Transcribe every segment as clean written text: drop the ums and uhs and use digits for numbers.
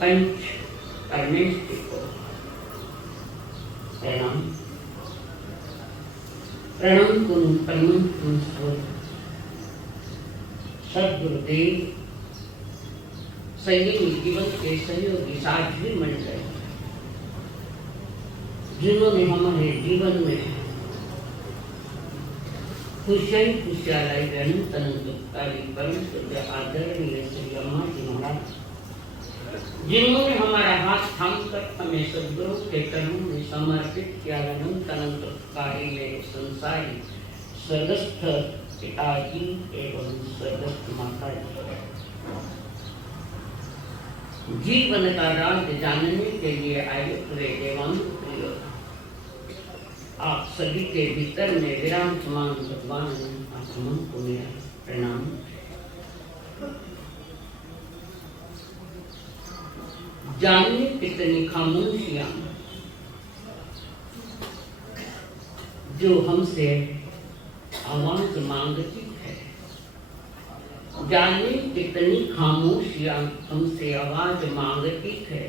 पंच परमेश्वर को प्रणाम। प्रणाम करूं परम स्वरूप सद्गुरुदेव संयमी जीवन के सहयोगी साथी मिल गए, जिन्होंने हमारे जीवन में खुशियाँ लाई अनंत अनंतकारी परम आदरणीय श्री अम्मा जी महाराज, जिन्होंने हमारा हाथ थामकर हमें सद्गुरु के चरणों में समर्पित किया। अनंत अनंतकारी में संसारी स्वर्गस्थ पिताजी एवं स्वर्गस्थ माता जीवन का राज जानने के लिए आए हुए देवांग, आप सभी के भीतर में विराजमान भगवान आत्मा को मेरा प्रणाम। जानिए कितनी खामोशियां जो हमसे आवाज मांगती है, जानिए कितनी खामोशियां हमसे आवाज मांगती है।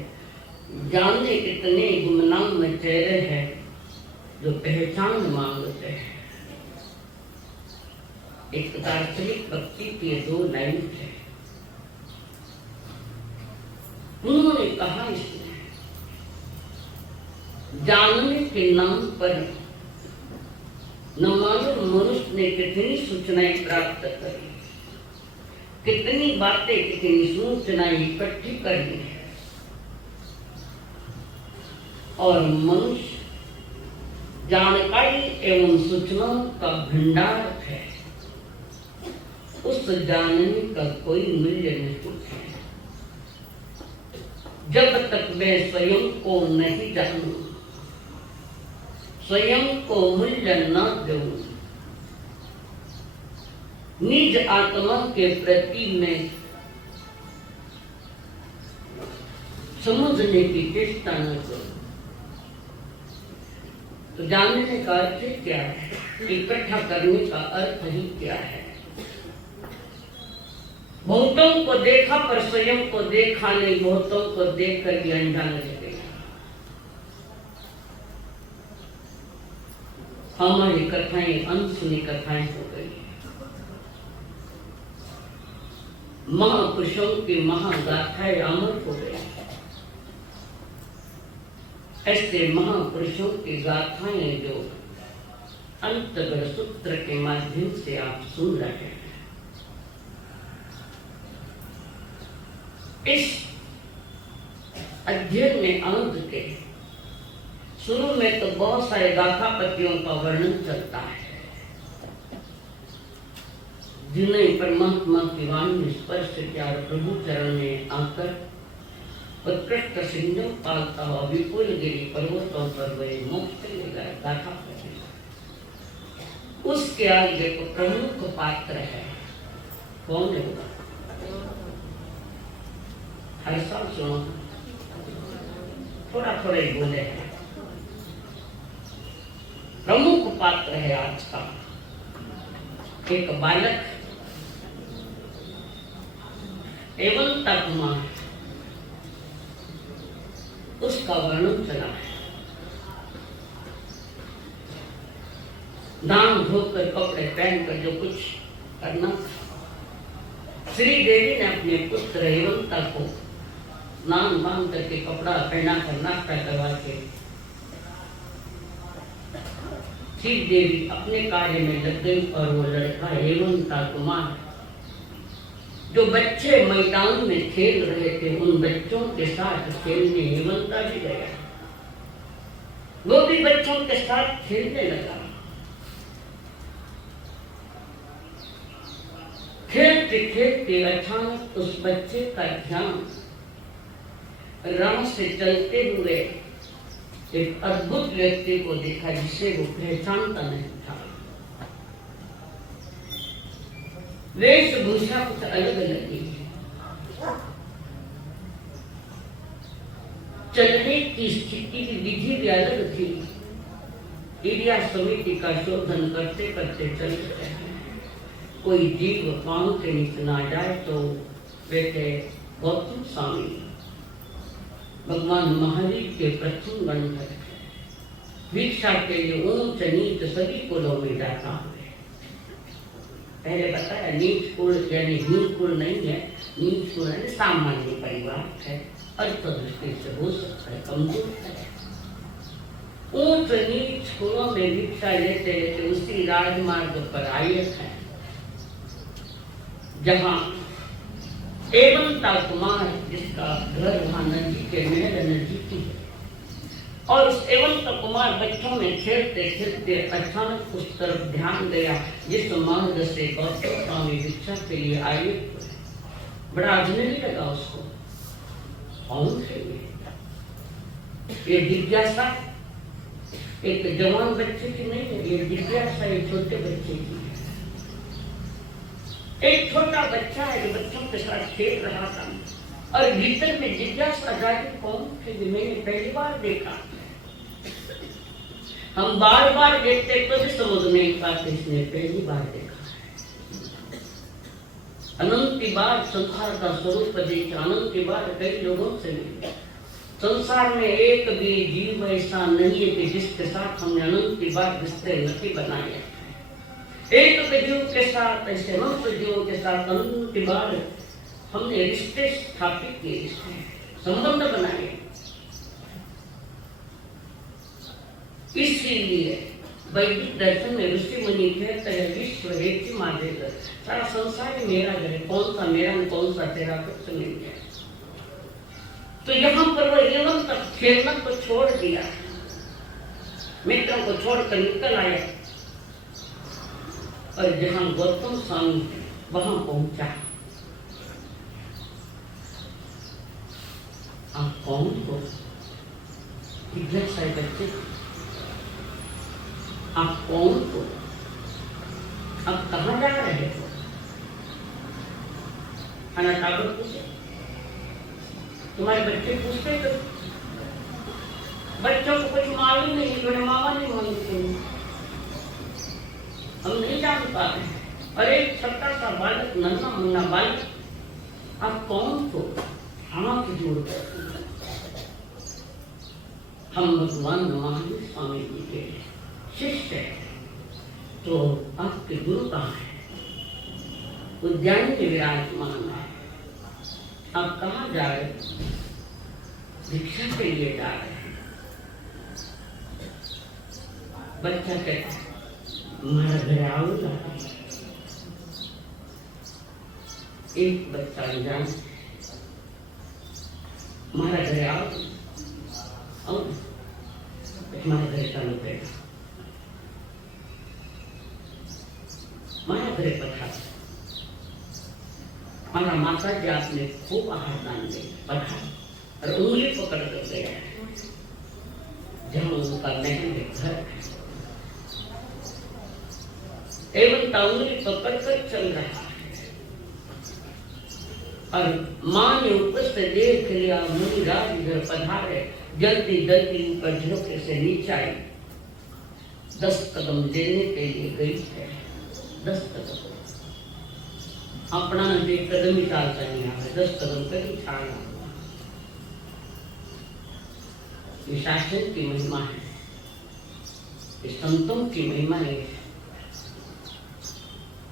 जाने कितने गुमनाम चेहरे हैं जो पहचान मांगते हैं। एक दार्शनिक भक्ति के 2 लाइन थे। उन्होंने कहा इसमें जानने के नाम पर न मालूम मनुष्य ने कितनी सूचनाएं प्राप्त करी, कितनी बातें, कितनी सूचनाएं इकट्ठी कर ली है, और मनुष्य जानकारी एवं सूचनाओं का भंडार है। उस जानने का कोई मूल्य नहीं है जब तक मैं स्वयं को नहीं जानूं, स्वयं को मूल्य न दूं, निज आत्मा के प्रति मैं समझने की चेष्टा न करूं। तो जानने का अर्थ क्या है? इकट्ठा करने का अर्थ ही क्या है? बहुतों को देखा पर स्वयं को देखा नहीं, बहुतों को देख कर भी अनजान रह गया। हमारी कथाएं अनसुनी कथाएं हो गई। महापुरुषों की महागाथाएं अमर हो गई। ऐसे महापुरुषों की गाथाएं जो अंतगर सूत्र के माध्यम से आप सुन रहे हैं, इस अध्ययन में आनंद के शुरू में तो बहुत सारे गाथापतियों का वर्णन चलता है जिन्हें परमात्मा की वाणी स्पर्श किया और प्रभु चरण में आकर उत्कृष्ट सिंधु पालता हुआ विपुल गिरी पर्वतों पर वे मोक्ष ले गए। गाथापति उसके आगे को प्रमुख पात्र है। कौन है? हर साल सुनो, थोड़ा थोड़ा ही बोले हैं। प्रमुख पात्र है आज का एक बालक एवं कुमार, उसका वर्णन चला है। नाम धोकर कपड़े पहनकर जो कुछ करना था, श्री देवी ने अपने पुत्र एवंता को नाम बांध करके कपड़ा पहना कर नाश्ता करवा के श्री देवी अपने कार्य में लग गई। और वो लड़का एवंता कुमार, जो बच्चे मैदान में खेल रहे थे, उन बच्चों के साथ खेलने एवंता भी गया। वो भी बच्चों के साथ खेलने लगा। खेलते खेलते अचानक उस बच्चे का ध्यान राह से चलते हुए एक अद्भुत व्यक्ति को देखा जिसे वो पहचानता नहीं था। वेशभूषा कुछ अलग लगी, चलने की स्थिति की विधि भी अलग थी। इडिया समिति का शोधन करते करते चल रहे हैं। कोई जीव पांव के नीचे ना जाए तो बेटे गौतम स्वामी भगवान महावीर के प्रथम बंधक भिक्षा के लिए ऊंच नीच सभी कुलों में जाता हुए। पहले बताया नीच कुल यानी हीन कुल नहीं है, नीच कुल यानी सामान्य परिवार है, अर्थ दृष्टि से हो सकता है, कमजोर है। ऊंच नीच कुलों में भिक्षा लेते लेते उसी राजमार्ग पर आए हैं जहाँ एवंता कुमार, जिसका घर वहां नजदीक के महल नजदीक है, और उस एवंता कुमार बच्चों में खेलते खेलते अचानक उस तरफ ध्यान गया जिस मार्ग से गौतम स्वामी भिक्षा के लिए आए। बड़ा अजनबी लगा उसको। कौन थे ये? जिज्ञासा एक जवान बच्चे की नहीं है, ये जिज्ञासा एक छोटे बच्चे की। एक छोटा बच्चा है जो बच्चों के साथ खेल रहा था और भीतर में जिज्ञासा जागी। कौन थे? मैंने पहली बार देखा। हम बार बार देखते तो भी समझ नहीं पाते, इसने पहली बार देखा है। अनंत बार संसार का स्वरूप देखा, अनंत बार कई लोगों से मिले, संसार में एक भी जीव ऐसा नहीं है कि जिसके साथ हमने अनंत की बार रिश्ते नहीं बनाए। एक जीव के साथ ऐसे अनंत जीवों के साथ अनंत की बार हमने रिश्ते स्थापित किए, संबंध बनाए। इसीलिए वैदिक दर्शन में ऋषि मुनि कहते हैं विश्व एक माझे घर, सारा संसार ही मेरा घर है, कौन सा मेरा कौन सा तेरा कुछ नहीं है। तो यहाँ पर वो एवं तक खेलना को छोड़ दिया, मित्रों को छोड़कर निकल आया और जहाँ गौतम स्वामी वहां पहुंचा। आप कौन हो? सारे बच्चे, आप कौन हो? आप कहाँ जा रहे हो? अनाथागत पूछे, तुम्हारे बच्चे पूछते तो बच्चों को कुछ मालूम नहीं, उन्होंने मामा नहीं मानते, हम नहीं जान पाते। और एक छोटा सा बालक, नन्हा मुन्ना बालक, आप कौन हो? हाथ जोड़कर हम भगवान महावीर स्वामी जी के शिष्य है। तो आपके गुरु कहाँ है? उद्यान में विराजमान है। आप कहाँ जा रहे हो? भिक्षा के लिए जा रहे हैं। बच्चा कहता है हमारा घर आओ। एक बच्चा अनजान, हमारा घर आओ, हमारा घर चालू करेगा, हमारा घर पठार, हमारा माता जी आपने खूब आहार दान दे पठार और उंगली पकड़ कर गया जहाँ उनका महल घर है। एवं उंगली पकड़ कर चल रहा है और मां ने ऊपर से देख लिया मुनिराज इधर पधारे, जल्दी जल्दी ऊपर झोंके से नीचे आई, 10 कदम लेने के लिए गई है। 10 कदम अपना दे कदम ही चालता नहीं आ रहा, 10 कदम कहीं छाड़ना। ये शासन की महिमा है, ये संतों की महिमा है।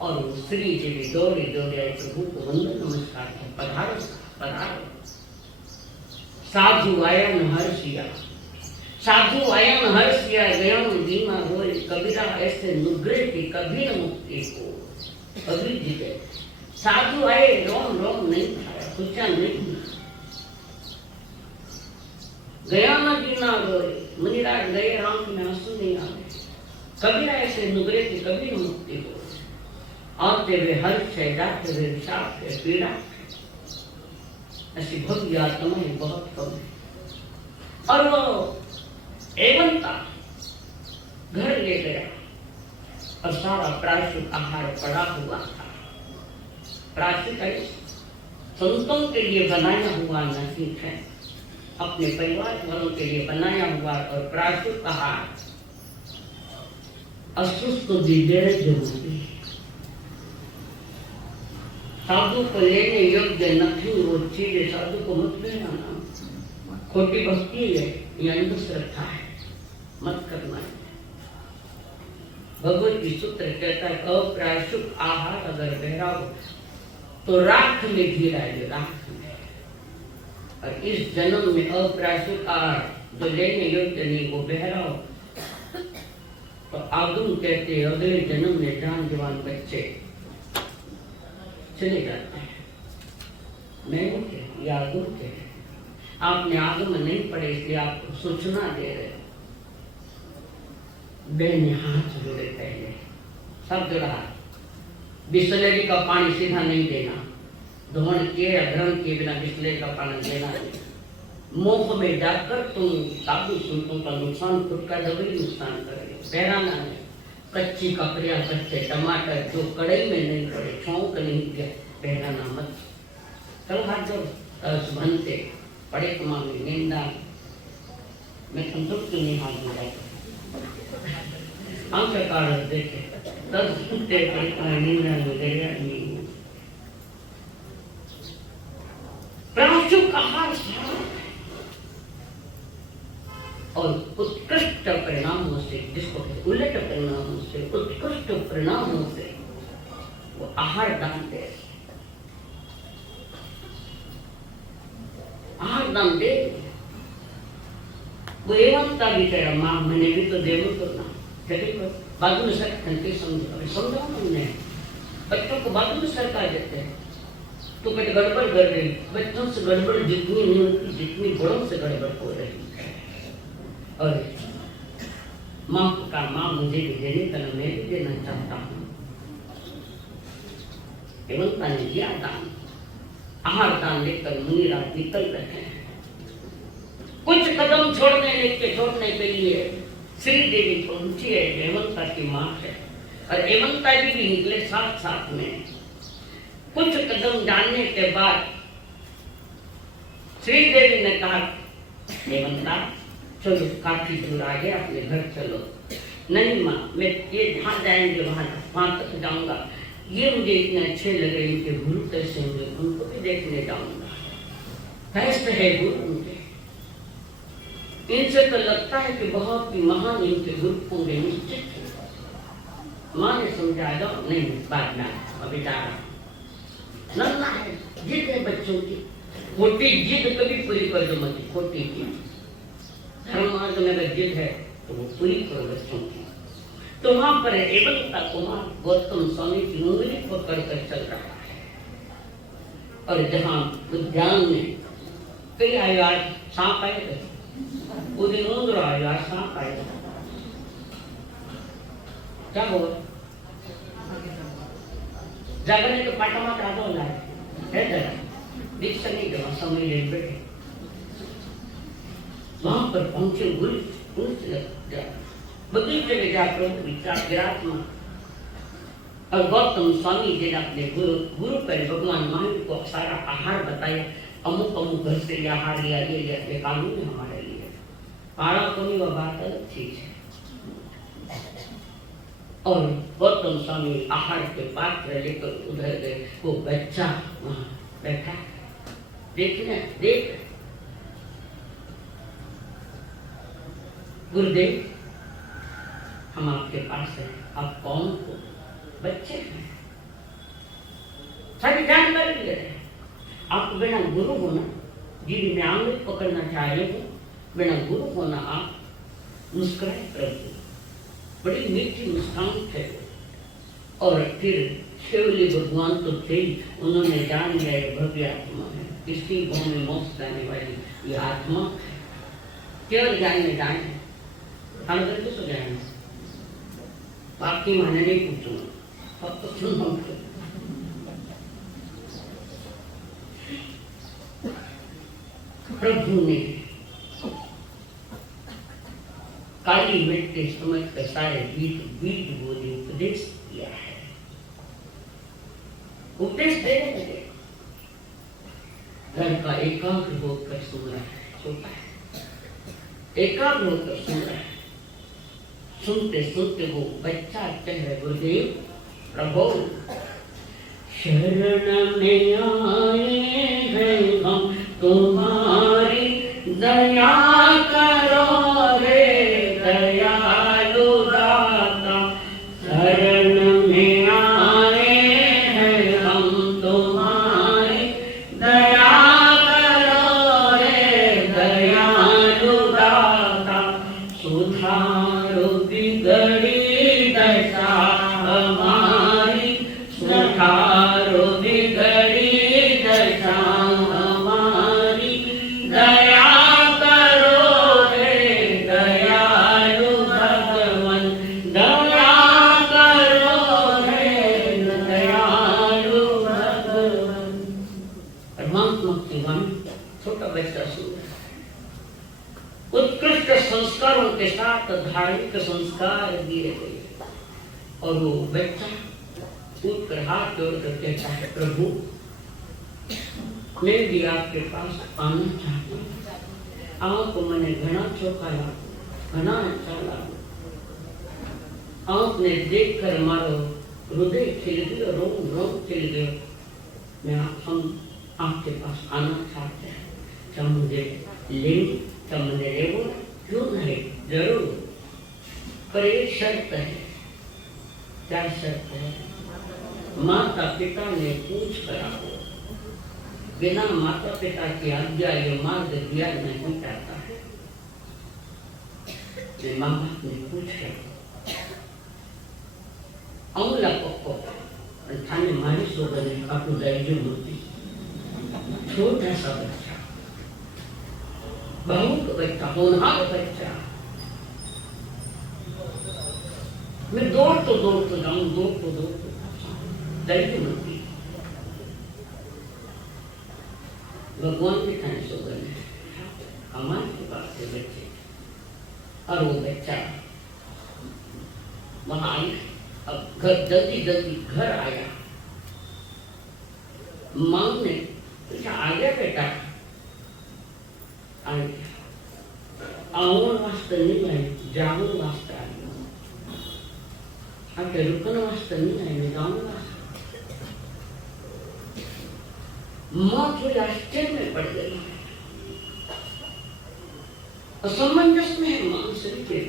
और श्री जी भी दौड़े दौड़े आए, प्रभु को वंदन नमस्कार किया, पधारो पधारो। साधु आया न हर्षिया, साधु आया न हर्षिया, गया न दीमा रोए, कबीरा ऐसे नुग्रे की कभी न मुक्ति को। कबीर जी के साधु आए, रोम रोम नहीं खाया, सोचा नहीं, गया न दीना रोए, मुनिराज गए राम की आंसू नहीं आ रहे, कबीरा ऐसे नुग्रे की कभी न मुक्ति को। आते हुए हर्ष है, जाते हुए विषाद है, पीड़ा। ऐसी भव्य आत्माएं बहुत कम है। और वो एवंता घर ले गया और सारा प्रायश्चित आहार पड़ा हुआ था। प्रायश्चित संतों के लिए बनाया हुआ नहीं है, अपने परिवार वालों के लिए बनाया हुआ। और प्रायश्चित आहार असुस्त दिव्य जरूरी है। साधु को लेने योग्य नहीं वो चीजें, साधु को मत लेना, खोटी भक्ति है, ये अंधश्रद्धा है, मत करना है। भगवत की सूत्र कहता है अप्रायश्चित आहार अगर बहरा हो तो राख में घी डालिए, राख में। और इस जन्म में अप्रायश्चित आहार जो लेने योग्य नहीं वो बहरा हो तो आगम कहते अगले जन्म में जान जवान बच्चे चले जाते हैं। मैं ये आगम के हैं, आपने आगम नहीं पढ़े इसलिए आपको सूचना दे रहे हो। बहने हाथ जोड़े पहले, सब जोड़ा। बिस्लेरी का पानी सीधा नहीं देना, धोन किए या धर्म किए बिना बिस्लेरी का पानी देना नहीं। मोह में जाकर तुम साधु संतों का नुकसान, खुद का डबल नुकसान करोगे। बहराना है, कच्ची कपड़िया, कच्चे टमाटर जो कड़ाई में नहीं पड़े, छौंक नहीं किया, बहराना मत। कल हाथ जोड़ बनते पड़े कमाने निंदा मैं संतुष्ट नहीं हाथ जोड़ा। आंख काढ़ देखे तब सुनते पड़े निंदा में गया नहीं। प्राचुक आहार और उत्कृष्ट परिणामों से, जिसको उलट परिणामों से, उत्कृष्ट परिणामों से वो आहार दान दे, आहार दान दे। वो एवंता भी कह रहा, माँ मैंने भी तो देवो तो ना, जगह बाजू में सर खंडे समझाओ हमने बच्चों को बाजू में सरका देते हैं, तो कहीं गड़बड़ कर रही, बच्चों से गड़बड़ जितनी नहीं होती जितनी बड़ों से गड़बड़ हो रही है। और माँ का माँ मुझे भी देने का मैं भी देना चाहता हूँ। एवं ने दिया दान, आहार दान लेकर मुनि रात निकल रहे हैं। कुछ कदम छोड़ने के लिए श्री देवी पहुंची है, हेमंता की माँ है, और हेमंता जी भी निकले साथ साथ में। कुछ कदम जाने के बाद श्री देवी ने कहा, हेमंता चलो काफी दूर आ गए, अपने घर चलो। नहीं माँ, मैं ये जहाँ जाएंगे वहां तक जाऊंगा, ये मुझे इतने अच्छे लगे, इनके गुरु कैसे होंगे, उनको भी देखने जाऊंगा। कैसे है गुरु उनके, इनसे तो लगता है कि बहुत ही महान इनके गुरु होंगे निश्चित है। माँ ने समझाया, नहीं बात ना, अभी जा रहा नन्ना है, जिद है बच्चों की, खोटी जिद कभी पूरी कर दो मत, खोटी जिद धर्म मार्ग में अगर जिद है तो वो पूरी करो बच्चों की। तो वहां पर एवंता कुमार गौतम स्वामी की उंगली पकड़ कर चल रहा है, और जहाँ उद्यान में कई आयु, आज सांप आएगा, वो दिन उंदर आयु, आज सांप आएगा, क्या होगा? जागने के पाटा मात्र आधा हो जाए, दीक्षा नहीं देवा समय ले बैठे। वहां पर पहुंचे बगीचे में जा प्रभु विरात्मा, और गौतम स्वामी जी ने अपने गुरु पर भगवान महावीर को सारा आहार बताया। अमुक अमुक घर से आहार लिया, ये कानून है हमारे लिए, पाड़ा को नहीं, वह बात अलग चीज है। और गौतम स्वामी आहार के पात्र लेकर उधर गए, वो बच्चा वहां बैठा, देखने देख गुरुदेव हम आपके पास हैं, आप कौन हो? बच्चे हैं, सारी जानकारी ले रहे हैं। आप बिना गुरु होना, जी मैं आंगुल पकड़ना चाह रहे हो, बिना गुरु होना आप मुस्कुराए प्रभु, बड़ी मीठी मुस्कान थे। और फिर शिवली भगवान तो थे, उन्होंने जान लिया ये भव्य आत्मा है, इसी भूमि में मोक्ष देने वाली ये आत्मा है। केवल जानने जाने हम करके सो जाए, बाकी मैंने नहीं पूछूंगा, अब तो सुनो। प्रभु ने काली मिट्टी समझ कर सारे बीज बोले उपदेश दिया है, उपदेश देने लगे। लड़का एकाग्र होकर सुन रहा है, छोटा है, एकाग्र होकर सुन रहा है। सुनते सुनते वो बच्चा कह रहे, गुरुदेव प्रभु शरण में आए हैं हम, तुम्हारी दया करो रे दयालु दाता। शरण में आए हैं हम, तुम्हारी दया करो रे दयालु दाता। सुधारो बिगड़ी दशा हमारी, सुधारो बिगड़ी दशा हमारी। दया करो रे दयालु भगवान, दया करो रे दयालु भगवान। परमात्मा की वाणी छोटा बच्चा सुन रहा है। उत्कृष्ट संस्कारों के साथ धार्मिक संस्कार दिए गए, और वो बच्चा उठकर हाथ जोड़कर कहता है, प्रभु मैं भी आपके पास आना चाहता हूँ। आँख को मैंने घना चौंका लागू, घना अच्छा लागू। आँख ने देख कर मारो हृदय खिल गया, रोम रोम खिल गया। मैं हम आपके पास आना चाहते हैं, क्या मुझे ले, क्या मुझे रेवो, क्यों नहीं, जरूर, पर एक शर्त है। क्या शर्त है? माता पिता ने पूछ कर आओ। बिना माता पिता की आज्ञा ये मार्ग दिया नहीं जाता है। माँ बाप ने पूछ कर अमला पक्को थाने मारी सो गए आपको दायित्व होती। छोटा सा बच्चा, बहुत बच्चा, होनहार बच्चा, मैं दौड़ तो जाऊं, दौड़ तो दायित्व होती। भगवान के थाने सो गए हमारे के पास से बच्चे, और वो बच्चा वहां अब घर जल्दी घर आया। माँ ने पूछा, आ गया बेटा? आ गया। आऊं वास्ते नहीं आई, जाऊं वास्ते आई। आगे रुकन वास्ते नहीं आई, मैं जाऊं वास्ते। माँ थोड़ी आश्चर्य में पड़ गई, असमंजस में है माँ से के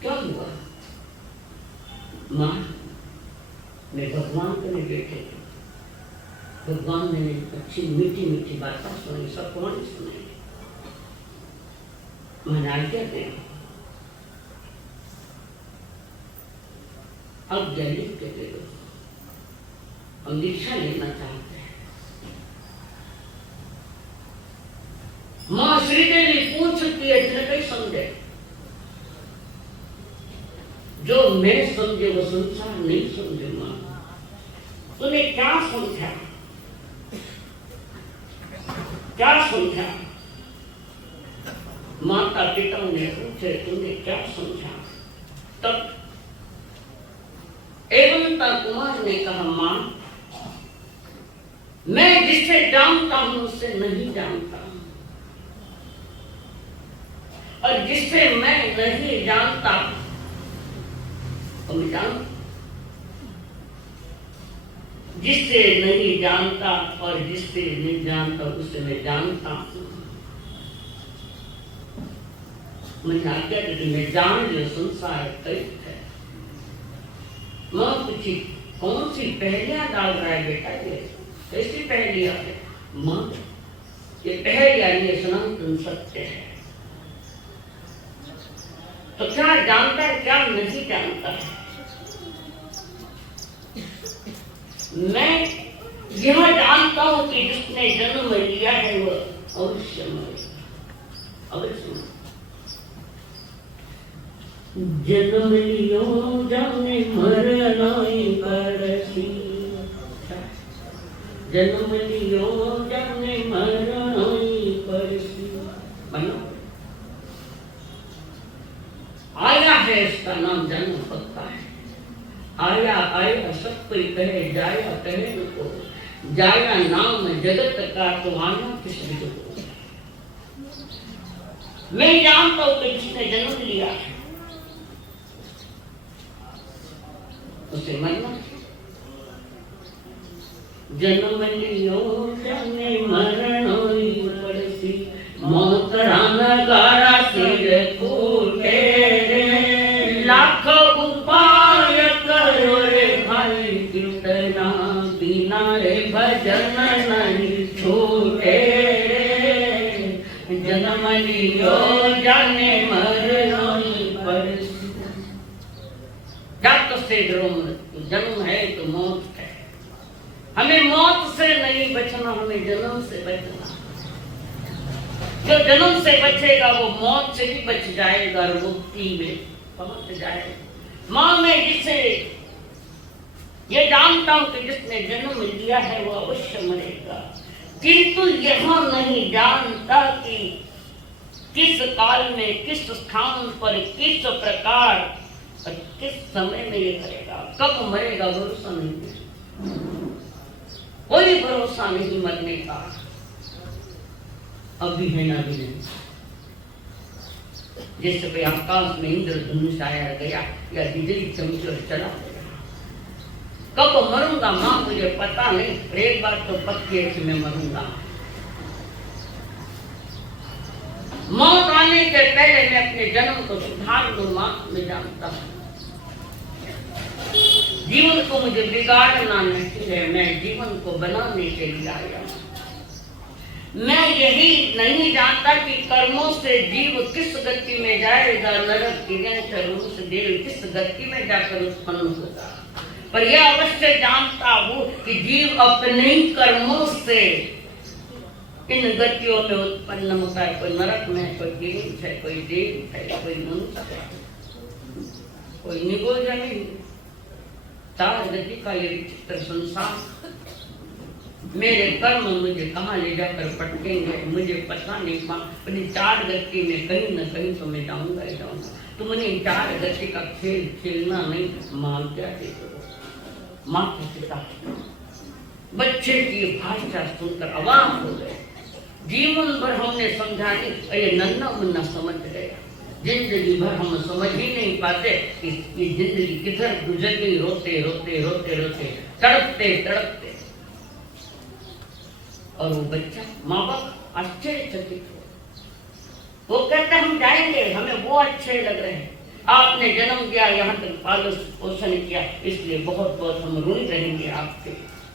क्या हुआ? माँ मैं भगवान को नहीं बैठे, भगवान ने अच्छी मीठी मीठी बातें सुनी, सब कौन सुने? मैंने आज्ञा दिया, अब जल्दी के दे दो, हम दीक्षा लेना चाहते हैं। माँ श्रीदेवी पूछ चुकी है, इतने कई समझे, जो मैं समझे वो संसार नहीं समझे। माँ तूने क्या समझा, क्या समझा? माता पिता ने पूछे, तूने क्या समझा? तब एवंता कुमार ने कहा, माँ मैं जिससे जानता हूं उससे नहीं जानता, और जिससे मैं नहीं जानता मैं जानता, जिससे नहीं जानता और जिससे नहीं जानता उससे मैं जानता हूं। मैं आज्ञा कि मैं जान जो संसार कल्प है। मां पूछी, कौन सी पहेलियां डाल रहा है बेटा? ये कैसी पहेलियां है? मां ये पहेलियां ये सनातन सत्य है। तो क्या जानता है, क्या नहीं जानता है? मैं यह जानता हूं कि जिसने जन्म लिया है वह अवश्य मरेगा, अवश्य। जन्म लियो जाने मरनाई परसी, जन्म लियो जाने मरनाई परसी। बनो आया है, इसका नाम जन्म पक्का है। आया आया सब कोई कहे, जाया कहे को, जाया नाम जगत का, तो आना किस को? मैं जानता हूं कि जिसने जन्म लिया है उसे मरना। जन्म लियो जाने मरनोई पड़सी, मौत राना गारा सिर कूटे, लाख उपाय करो रे भाई कितना, बिना रे भजन नहीं छूटे। जन्म लियो जाने मरनोई पड़सी, जब से जन्म है तो मौत है। हमें मौत से नहीं बचना, हमें जन्म से बचना। जो जन्म से बचेगा वो मौत से भी बच जाएगा, मुक्ति में पहुंच जाएगा। मां मैं जिसे ये जानता हूं कि जिसने जन्म लिया है वो अवश्य मरेगा, किंतु यह नहीं जानता कि किस काल में, किस स्थान पर, किस प्रकार, किस समय में ये करेगा, कब मरेगा, भरोसा नहीं, कोई भरोसा नहीं मरने का। अभी है ना भी नहीं। जैसे कोई आकाश में इंद्रधनुष आया गया या बिजली चमकी और चला गया, कब मरूंगा मां मुझे पता नहीं, एक बार तो पक्की है कि मैं मरूंगा। मौत आने के पहले मैं अपने जन्म को सुधार लूंगा, मैं जानता हूँ। जीवन को मुझे बिगाड़ना नहीं है, मैं जीवन को बनाने के लिए आया हूँ। मैं यही नहीं जानता कि कर्मों से जीव किस गति में जाएगा, नरक की देव किस गति में जाकर उत्पन्न होगा, पर यह अवश्य जानता हूँ कि जीव अपने ही कर्मों से इन गतियों में उत्पन्न होता है। कोई नरक में, कोई गिरीश है, कोई देव है, कोई मनुष्य है, कोई निगोजा नहीं। चार गति का ये विचित्र संसार, मेरे कर्म मुझे कहाँ ले जाकर पटकेंगे मुझे पता नहीं। अपनी चार गति में कहीं न कहीं तो मैं जाऊंगा ही जाऊंगा। तुमने चार गति का खेल खेलना नहीं, मां क्या देखो, माँ के पिता बच्चे की भाषा सुनकर अवाक हो गए। जीवन भर हमने समझाने, ये नन्ना मुन्ना समझ गया। जिंदगी भर हम समझ ही नहीं पाते कि जिंदगी किधर गुजर गई, रोते रोते रोते रोते तड़पते तड़पते। और वो बच्चा, माँ बाप आश्चर्यचकित हो, वो कहते हम जाएंगे, हमें वो अच्छे लग रहे हैं, आपने जन्म दिया, यहाँ तक पालन पोषण किया, इसलिए बहुत बहुत हम ऋणी रहेंगे आपके,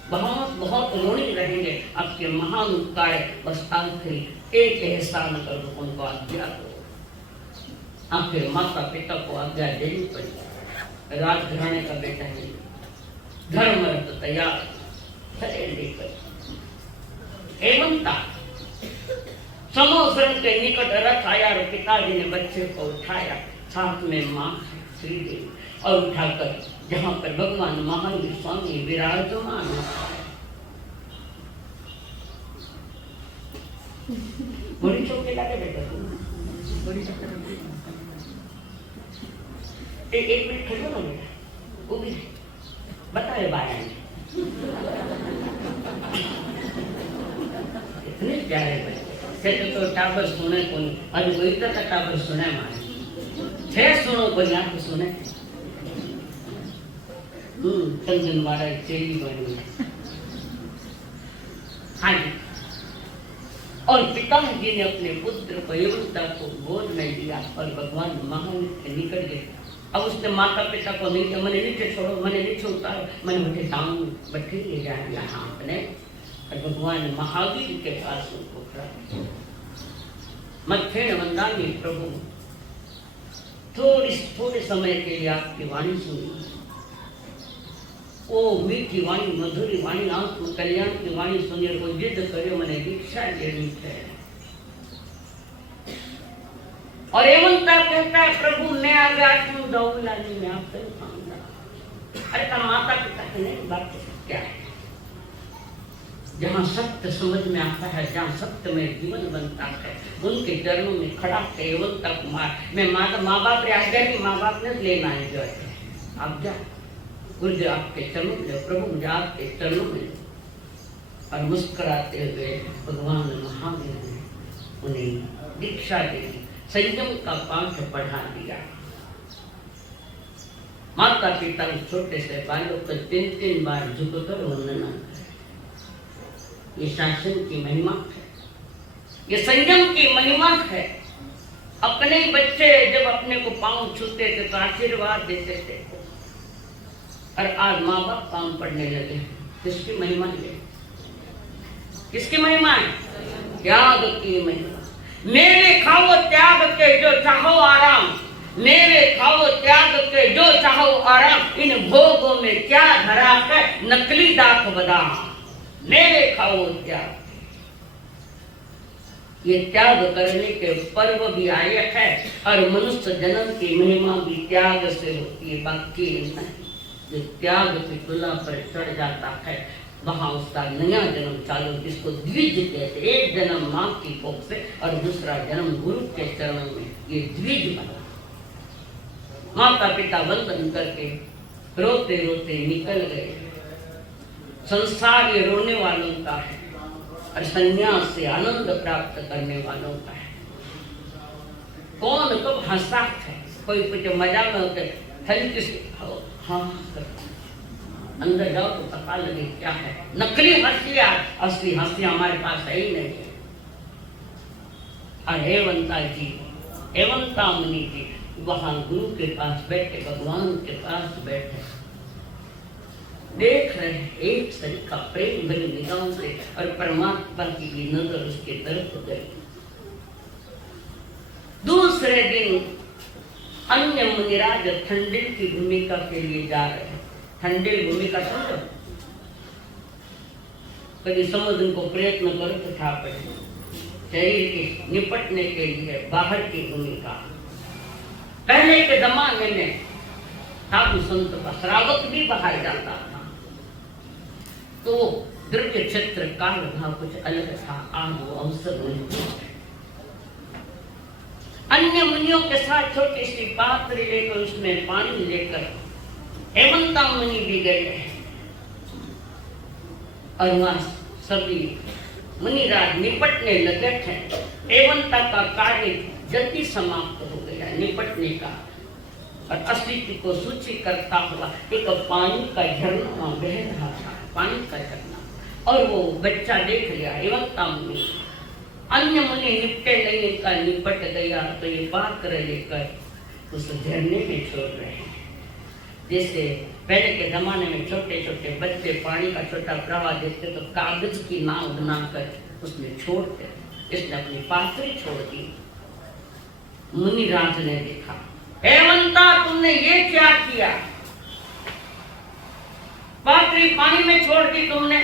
बहुत बहुत ऋणी रहेंगे आपके महान उपकार। बस आखिरी एक एहसान कर दो, उनको आज्ञा दो। आखिर माता पिता को आज्ञा देनी पड़ी। राजघराने का बेटा है, धर्मरत तैयार, चले लेकर हेमंता समोसरण के निकट रथ आया और पिताजी ने बच्चे को उठाया, साथ में माँ श्रीदेवी, और उठाकर जहाँ पर भगवान महावीर स्वामी विराजमान बड़ी चौके लगे बेटा, बड़ी चौके एक मिनट खड़ो ना बेटा, वो भी बताए बाया इतने प्यारे बच्चे तो टाबर सुने कौन, अभी वही तक टाबर सुने मारे छे सुनो कोई आंख सुने। चंदन वाला चेली बनी। हाँ जी, और पिताजी ने अपने पुत्र को हेमंता को गोद में लिया और भगवान महावीर के निकट गए। अब उसने माता पिता को नहीं किया, मैंने नीचे छोड़ो, मैंने नीचे उतारो, मैंने बैठे जाऊं बैठे ले जाए यहाँ अपने, और भगवान महावीर के पास उनको खड़ा। मत्थेण वंदामि प्रभु, थोड़े समय के लिए आपकी वाणी सुनी, ओ मीठी वाणी, मधुरी वाणी, आपको कल्याण की वाणी सुनिए, कोई जिद करे मैंने दीक्षा लेनी है। और हेमंता कहता है प्रभु मैं आ गया क्यों दौला नहीं, मैं आपसे खाऊंगा। अरे का माता पिता की नहीं बात क्या है, जहाँ सत्य समझ में आता है, जहाँ सत्य में जीवन बनता है, उनके चरणों में खड़ा है हेमंता कुमार। मैं माँ बाप रे आज्ञा नहीं, माँ बाप ने लेना है जो है आप जा गुरुदेव आपके चरणों में, प्रभु मुझे आपके चरणों में। और मुस्कुराते हुए भगवान महावीर ने उन्हें दीक्षा दी, संयम का पाठ पढ़ा दिया। माता पिता छोटे से बालक को 3 बार झुककर वंदना करे। ये शासन की महिमा है, ये संयम की महिमा है। अपने बच्चे जब अपने को पांव छूते थे तो आशीर्वाद देते थे, और आज माँ बाप काम पढ़ने लगे। किसकी महिमा है, किसकी महिमा है? त्याग की महिमा। मेरे खाओ त्याग के जो चाहो आराम, मेरे खाओ त्याग के जो चाहो आराम, इन भोगों में क्या धरा है नकली दाख बादाम। मेरे खाओ त्याग, ये त्याग करने के पर्व भी आए है, और मनुष्य जन्म की महिमा भी त्याग से होती है, बाकी नहीं। जो त्याग की तुला पर चढ़ जाता है वहां उसका नया जन्म चालू, जिसको द्विज कहते। एक जन्म माँ की कोख से और दूसरा जन्म गुरु के चरणों में, ये द्विज बना। माता पिता वंदन करके रोते रोते निकल गए। संसार ये रोने वालों का है, और संन्यास से आनंद प्राप्त करने वालों का है। कौन कब हंसा है, कोई कुछ मजा में होते हाँ अंदर जाओ तो पता लगे क्या है। नकली हंसियां, असली हंसी हमारे पास है ही नहीं। और हेवंता जी, हेवंता मुनि जी वहां गुरु के पास बैठे, भगवान के पास बैठे, देख रहे एक शरीर का प्रेम भरी निगाहों से, और परमात्मा की भी नजर उसके तरफ गई। दूसरे दिन अन्य मुनिराज ठंडिल की भूमिका के लिए जा रहे हैं। ठंडिल भूमिका समझो, कभी समझ उनको प्रयत्न करो तो था पड़े। शरीर के निपटने के लिए बाहर की भूमिका। पहले के जमाने में साधु संत का श्रावक भी बाहर जाता था, तो द्रव्य क्षेत्र काल भाव कुछ अलग था, आज वो अवसर नहीं। अन्य मुनियों के साथ छोटी सी पात्र लेकर उसमें पानी लेकर हेमंता मुनि भी गए, और वहां सभी मुनिराज निपटने लगे थे। हेमंता का कार्य जल्दी समाप्त हो गया निपटने का, और अस्तित्व को सूची करता हुआ एक पानी का झरना बह रहा था, पानी का झरना, और वो बच्चा देख लिया हेमंता मुनि। अन्य मुनि निपटे नहीं का निपट गया, तो ये पात्र लेकर उस झरने में छोड़ रहे हैं। जैसे पहले के जमाने में छोटे छोटे बच्चे पानी का छोटा प्रवाह देखते तो कागज की नाव बनाकर उसमें छोड़ते, इसने अपनी पात्री छोड़ दी। मुनिराज ने देखा, हेमंता तुमने ये क्या किया, पात्री पानी में छोड़ दी तुमने।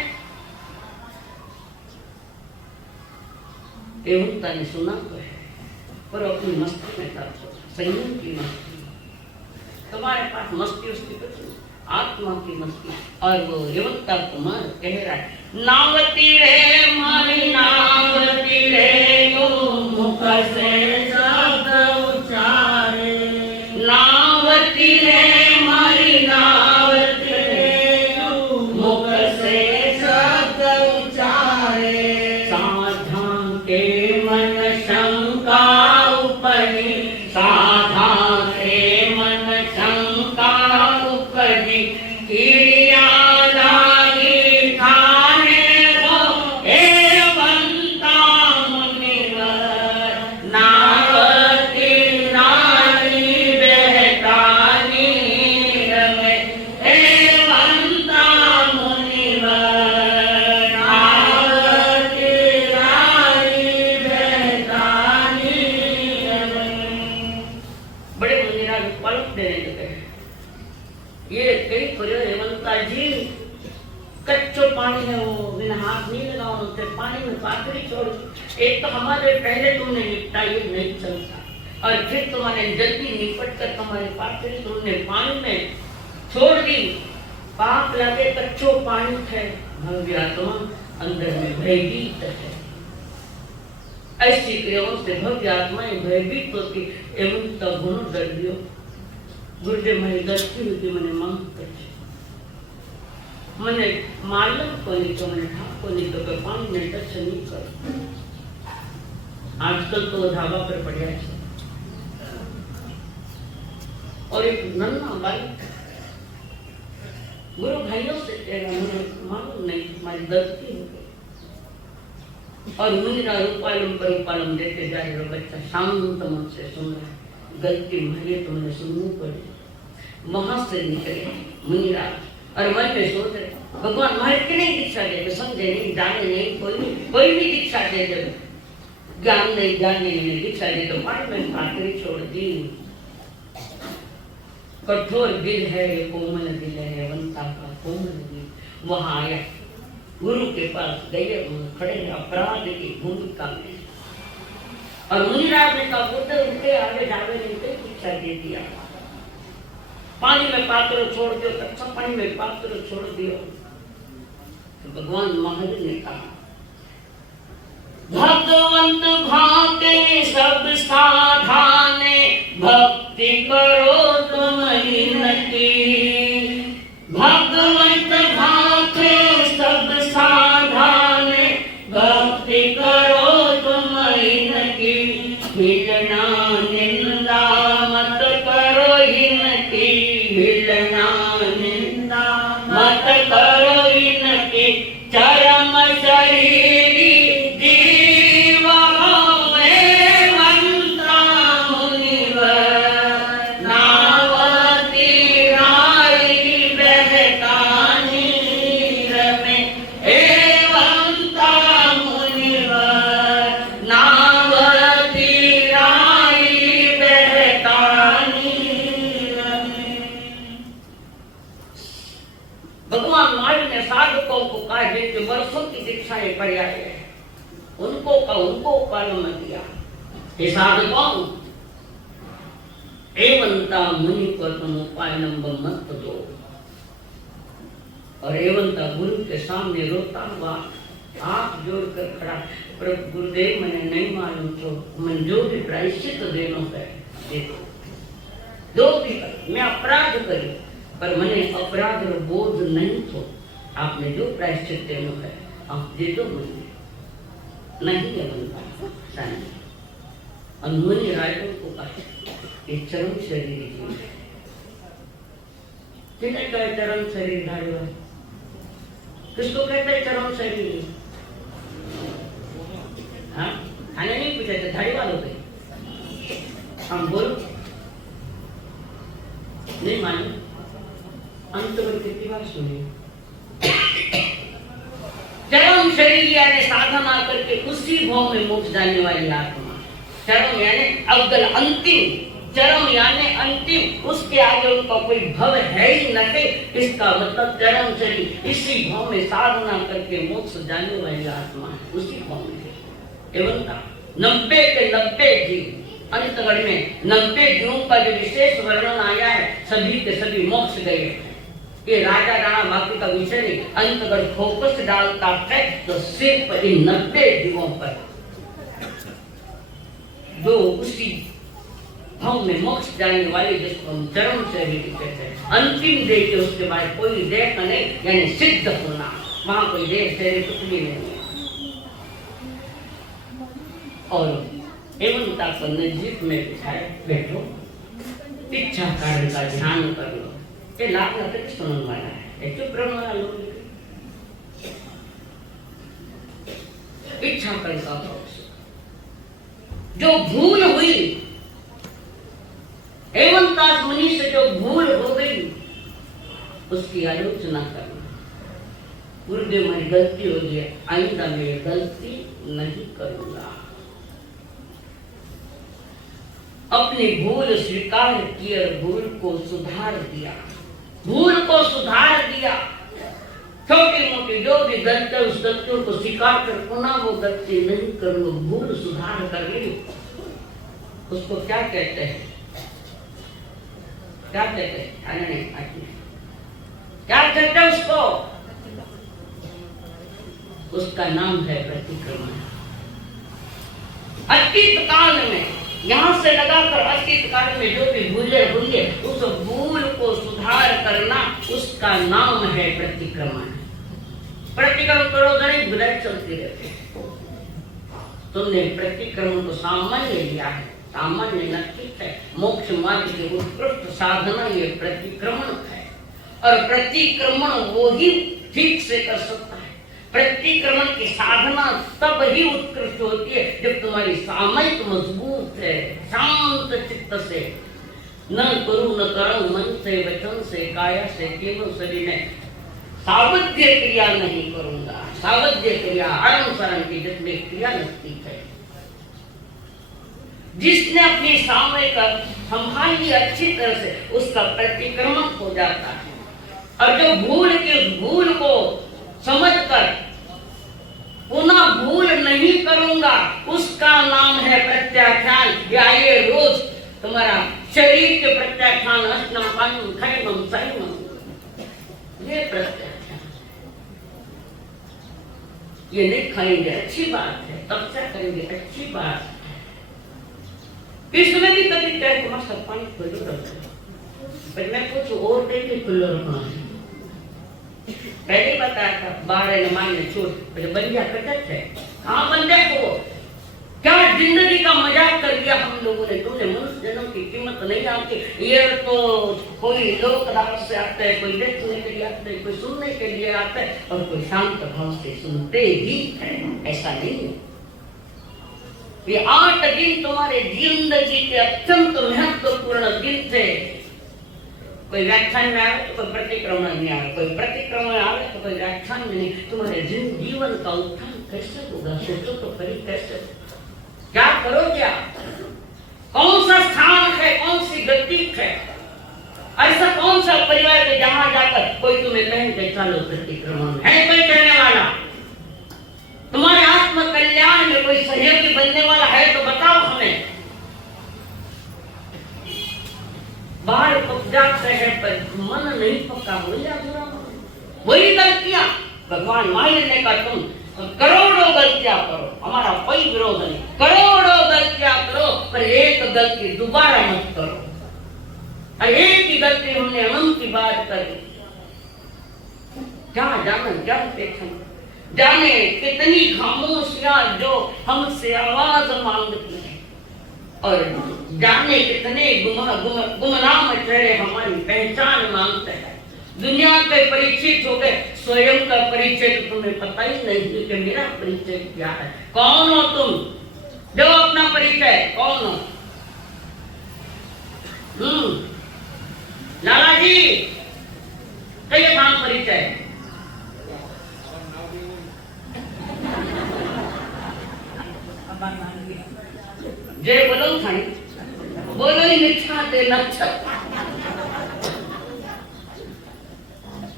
हेमंता ने सुना तो है, पर अपनी मस्ती में था, संयम की मस्ती। तुम्हारे पास मस्ती उसकी कुछ नहीं, आत्मा की मस्ती। और वो हेमंता कुमार कह रहा है, नावती रे मारी नावती रे यो मुख से शब्द उच्चारे, नावती रे मारी नावती रे यो मुख से शब्द उच्चारे, साधा के मन शंका उपरी, साधा पानी है वो बिना हाथ नहीं लगाओ, उनके पानी में पात्री छोड़। एक तो हमारे पहले तुमने निपटा, ये नहीं चलता, और फिर तुम्हारे जल्दी निपट कर तुम्हारे पात्री तुमने पानी में छोड़ दी। पाप लगे कच्चो पानी थे, भव्य आत्मा अंदर में भयभीत है। ऐसी क्रियाओं से भव्य आत्माएं भयभीत होती एवं तब गुण डर दियो। गुरुदेव मैं गलती हुई मैंने मांग कर मैंने मालूम को नहीं तो मैंने ठाक को नहीं तो पानी में टच नहीं कर। आजकल तो ढाबा पर पड़ा है, और एक नन्हा बालक गुरु भाइयों से कह रहा मुझे मालूम नहीं तुम्हारी गलती हो गई, और मुनिरा रूपालम पर रूपालम देते जा रहे बच्चा शांत मन से सुन रहा है, गलती हमारी तुमने सुननी पड़ी। वहां से निकले मुनिराज और मन में सोच रहे भगवान हमारे की नहीं दीक्षा दे, समझे नहीं जाने नहीं, कोई भी दीक्षा दे दे, ज्ञान नहीं जाने नहीं दीक्षा दे तो पानी में पात्री छोड़ दी। कठोर दिल है कोमल दिल है हेमंता का कोमल दिल। वहां आया गुरु के पास गए, खड़े अपराध की भूमिका में, और मुनिराज ने कहा बुद्ध उनके आगे जावे नहीं दीक्षा दे दिया, पानी में पात्र छोड़ दियो, कच्चा पानी में पात्र छोड़ दियो। तो भगवान महावीर ने कहा भगवंत भाते सब साधाने, भक्ति करो तुम इनकी, भगवंत भाते सब साधाने, भक्ति करो तुम इनकी, हिलना निंदा मत करो इनकी, हिलना निंदा मत करो इनकी, चरम शरीरी जीव में सारे पर्याय है, उनको पालन किया। हे साधकों, एवंता मुनि को तुम उपाय नंबर मत दो। और एवंता गुरु के सामने रोता हुआ हाथ जोड़कर खड़ा, प्रभु गुरुदेव मैंने नहीं मालूम तो मैं जो भी प्रायश्चित देना है देखो, जो भी मैं अपराध करूं पर मैंने अपराध बोध नहीं तो आपने जो प्रायश्चित देना है आप दे दो मुझे। नहीं है बनता मुनि राजों को कहा ये चरम शरीर जिन्हें कहे चरम शरीर धारी हुआ, किसको कहते हैं चरम शरीर? हाँ, खाने नहीं पूछे थे धाड़ी वालों के, हम बोलो नहीं माने। अंतवर्ती की बात सुनिए, चरम शरीर यानी साधना करके उसी भाव में मोक्ष जाने वाली आत्मा। चरम यानी अव्वल अंतिम, चरम यानी अंतिम, उसके आगे उनका कोई भव है ही न थे। इसका मतलब चरम शरीर इसी भाव में साधना करके मोक्ष जाने वाली आत्मा है, उसी भाव में। एवं 90 के 90 जीव, अंतगढ़ में 90 जीवों का जो विशेष वर्णन आया है, सभी के सभी मोक्ष गए। ये राजा राणा बाकी का विषय नहीं, अंतगढ़ फोकस डालता है तो सिर्फ इन 90 जीवों पर, जो उसी भाव में मोक्ष जाने वाले जिसको हम चरम शरीर कहते हैं। अंतिम देह के उसके बाद कोई देह नहीं, यानी सिद्ध होना, वहां कोई देह शरीर कुछ भी नहीं है। और एवंता को नजदीक में बिठाए, बैठो, इच्छा कारण का ध्यान कर लो। ये लाभ लगता सुनने वाला है, चुप रहने वाला लोग इच्छा कारण का भाव जो भूल हुई, एवंतास मुनि से जो भूल हो गई उसकी आलोचना करना। गुरुदेव मेरी गलती हो गई, आइंदा मैं गलती नहीं करूंगा। अपनी भूल स्वीकार की और भूल को सुधार दिया, भूल को सुधार दिया। छोटी मोटी जो भी गलती उस गलतियों को स्वीकार कर पुनः वो गलती नहीं कर लो, भूल सुधार कर ली। उसको क्या कहते हैं? क्या कहते हैं? खाने नहीं खाती, क्या कहते हैं उसको? उसका नाम है प्रतिक्रमण। अतीत काल में यहाँ से लगाकर अतीत काल में जो भी भूले हुई है उस भूल को सुधार करना, उसका नाम है प्रतिक्रमण। प्रतिक्रमण करो तो नहीं बुराई चलती रहती। तुमने प्रतिक्रमण को सामान्य लिया है, सामान्य नक्षित है। मोक्ष मार्ग की उत्कृष्ट साधना ये प्रतिक्रमण है, और प्रतिक्रमण वो ही ठीक से कर सकता है। प्रतिक्रमण की साधना तब ही उत्कृष्ट होती है जब तुम्हारी सामयिक मजबूत है, शांत चित्त से। न करू न करो मन से, वचन से, काया से, तीनों शरीर में सावध्य क्रिया नहीं करूंगा। सावध्य क्रिया अनुसरण की जिसमें क्रिया लगती है, जिसने अपनी सामयिक संभाली अच्छी तरह से, उसका प्रतिक्रमण हो जाता है। और जो भूल के भूल को समझकर पुनः भूल नहीं करूंगा, उसका नाम है प्रत्याख्यान। या ये रोज तुम्हारा शरीर के प्रत्याख्यान, अस्नम पानम खैमम सैमम, ये प्रत्याख्यान। ये नहीं खाएंगे अच्छी बात है, तपस्या करेंगे अच्छी बात है। इसमें भी कभी क्या तुम्हारा सब पानी खुल्लो रखना है, पर मैं कुछ और देखे खुल्लो रखना है। पहले बताया था 12 मायने छोड़ बंदिया कटक है, कहाँ बंदे को क्या जिंदगी का मजाक कर दिया हम लोगों ने। तुमने मनुष्य जन्म की कीमत नहीं आती। ये तो कोई लोक दावत से आता है, कोई देखने के लिए आता है, कोई सुनने के लिए आता है, और कोई शांत भाव से सुनते ही है। ऐसा नहीं है। ये 8 दिन तुम्हारे जिंदगी के अत्यंत महत्वपूर्ण दिन थे। कोई व्याख्यान में आवे तो कोई प्रतिक्रमण नहीं आवे, कोई प्रतिक्रमण आवे तो कोई व्याख्यान में नहीं। तुम्हारे जीवन का उत्थान कैसे होगा? सोचो तो करी कैसे, क्या करोगे आप? कौन सा स्थान है, कौन सी गति है? ऐसा कौन सा परिवार है जहां जाकर कोई तुम्हें कहें चलो प्रतिक्रमण है? कोई कहने वाला आत्म कल्याण में कोई सहयोगी बनने वाला है तो बताओ हमें। बाहर पक जाते हैं पर मन नहीं पक्का, वही गलतियां भगवान महावीर ने कहा तुम करोड़ों गलतियां करो, हमारा कोई विरोध नहीं, करोड़ों गलतियां करो पर एक गलती दोबारा मत करो। एक ही गलती हमने अनंत की बात करी, क्या जाने क्या देखना, जाने कितनी खामोशियां जो हमसे आवाज मांगती है, और जाने कितने गुमनाम चेहरे हमारी पहचान मांगते हैं। दुनिया के परिचित हो गए, स्वयं का परिचय तो तुम्हें पता ही नहीं कि मेरा परिचय क्या है। कौन हो तुम? दो अपना परिचय, कौन हो? लाला जी कहिए नाम परिचय। जय बोलो खाई, बोलो ही निच्छा देना।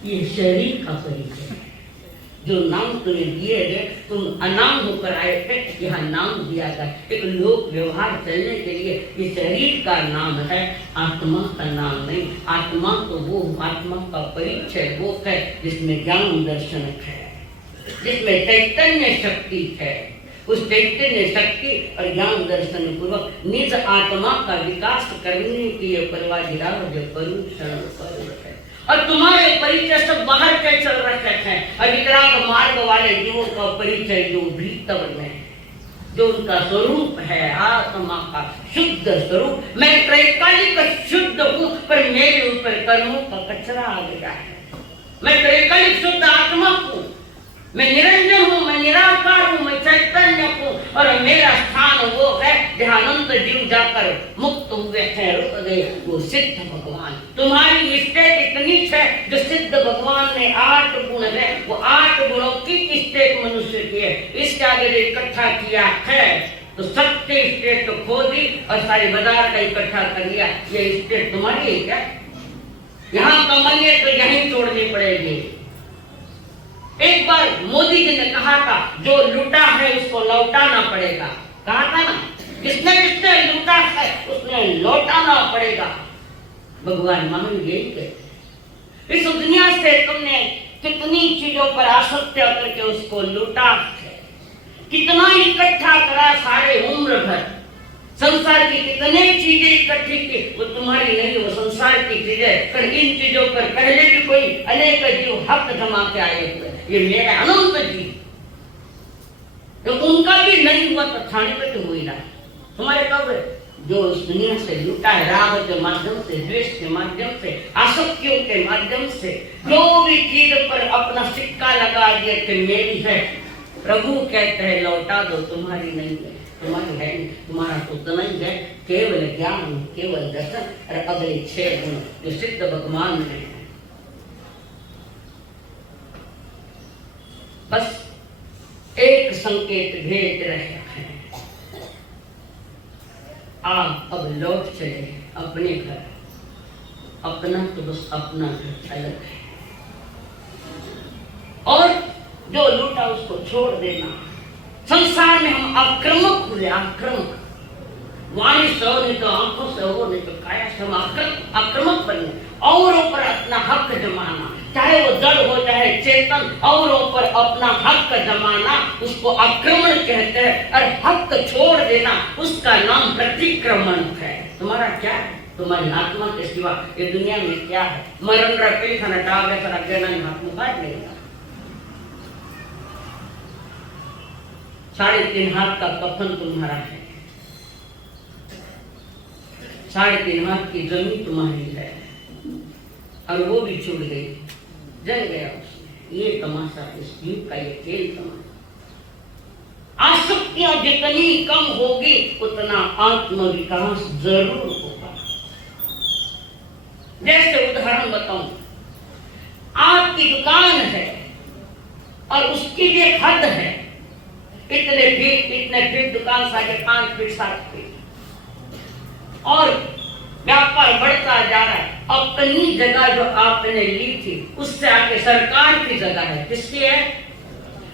ये शरीर का परिचय है, जो नाम तुम्हें दिए गए, तुम अनाम होकर आए थे, यहाँ नाम दिया गया। एक लोक व्यवहार चलने के लिए ये शरीर का नाम है, आत्मा का नाम नहीं। आत्मा तो वो आत्मा का परिचय वो है जिसमें ज्ञान दर्शन है, जिसमें चैतन्य शक्ति है। उस चैतन्य शक्ति और ज्ञान दर्शन पूर्वक निज आत्मा का विकास करने की ये परवाजिरा जो परुषण है। और तुम्हारे परिचय सब बाहर के चल रखे हैं, और विकराग मार्ग वाले जीवों का परिचय जो भीतर में, जो उनका स्वरूप है आत्मा का शुद्ध स्वरूप। मैं त्रैकालिक शुद्ध हूँ पर मेरे ऊपर कर्मों का कचरा आ गया है। मैं त्रैकालिक शुद्ध आत्मा हूँ, मैं निरंजन हूँ, मैं निराकार हूँ, मैं चैतन्य हूँ, और मेरा स्थान वो है जहाँ अनंत जीव जाकर मुक्त हुए हैं, रुक गए, वो सिद्ध भगवान। तुम्हारी स्टेट इतनी है जो सिद्ध भगवान ने 8 गुण है, वो 8 गुणों की स्टेट मनुष्य की है। इसके आगे इकट्ठा किया है तो सत्य स्टेट तो खो दी और सारी बाजार का इकट्ठा कर लिया। ये स्टेट तुम्हारी है क्या? यहाँ कमाइए तो यहीं छोड़नी पड़ेगी। एक बार मोदी जी ने कहा था जो लूटा है उसको लौटाना पड़ेगा, कहा था ना, जिसने जिसने लूटा है उसने लौटाना पड़ेगा। भगवान महावीर यही कहते, इस दुनिया से तुमने कितनी चीजों पर आसक्त करके उसको लूटा है, कितना इकट्ठा करा सारे उम्र भर, संसार की कितने चीजें इकट्ठी की, वो तुम्हारी नहीं, वो संसार की चीजें। पर इन चीजों पर पहले भी कोई अनेक जीव हक जमा के आए हुए, ये मेरा अनंत जीव, तो उनका भी नहीं हुआ तो क्षणिक तो हुई ना। तुम्हारे कब जो इस दुनिया से लूटा है, राग के माध्यम से, द्वेष के माध्यम से, आसक्तियों के माध्यम से, जो भी चीज पर अपना सिक्का लगा दिया कि मेरी है, प्रभु कहते हैं लौटा दो, तुम्हारी नहीं है, तुम्हारी है नहीं, तुम्हारा तो उतना ही है, केवल ज्ञान, केवल दर्शन और अगले 6 गुण जो सिद्ध भगवान ने है। बस एक संकेत भेज रहे हैं, आप अब लौट चले अपने घर। अपना तो बस अपना घर अलग है, और जो लूटा उसको छोड़ देना। संसार में हम आक्रामक हुए, आक्रामक, वाणी से हो नहीं तो आंखों से हो नहीं तो काया से हम आक्रामक बने, औरों पर अपना हक जमाना, चाहे वो जड़ हो चाहे चेतन, औरों पर अपना हक जमाना उसको आक्रमण कहते हैं, और हक छोड़ देना उसका नाम प्रतिक्रमण है। तुम्हारा क्या है? तुम्हारी आत्मा के सिवा ये दुनिया में क्या है? मरण रखे खाना डाल ऐसा रख देना, हाथ में काट लेगा। 3.5 हाथ का कफन तुम्हारा है, 3.5 हाथ की जमीन तुम्हारी है, और वो भी छूट गई, जल गया उसने। ये तमाशा, इस युग का ये खेल तमाशा। आसक्तियां जितनी कम होगी उतना आत्म विकास जरूर होगा। जैसे उदाहरण बताऊं, आपकी दुकान है और उसकी भी एक हद है, इतने फीट दुकान, 5.5 फीट 7 फीट, और व्यापार बढ़ता जा रहा है। अपनी जगह जो आपने ली थी उससे आगे सरकार की जगह है। किसकी है?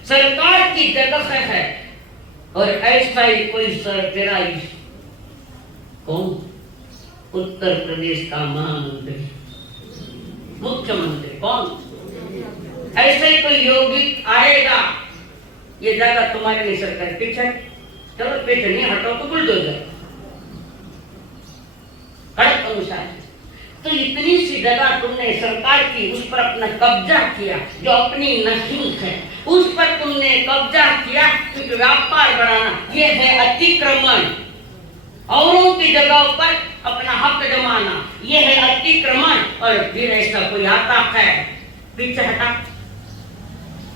सरकार की जगह है, और ऐसा ही कोई तेरा कौन, उत्तर प्रदेश का महामंत्री, मुख्यमंत्री कौन, ऐसे कोई योगी आएगा, ये जगह तुम्हारे लिए सरकार पीछे, चलो पीछे नहीं हटो तो बुलडोजर, कड़क अनुशासन। तो इतनी सी जगह तुमने सरकार की उस पर अपना कब्जा किया, जो अपनी नसीब है उस पर तुमने कब्जा किया, क्योंकि व्यापार बढ़ाना ये है अतिक्रमण। औरों की जगहों पर अपना हक जमाना ये है अतिक्रमण। और फिर ऐसा कोई आता है पीछे हटा,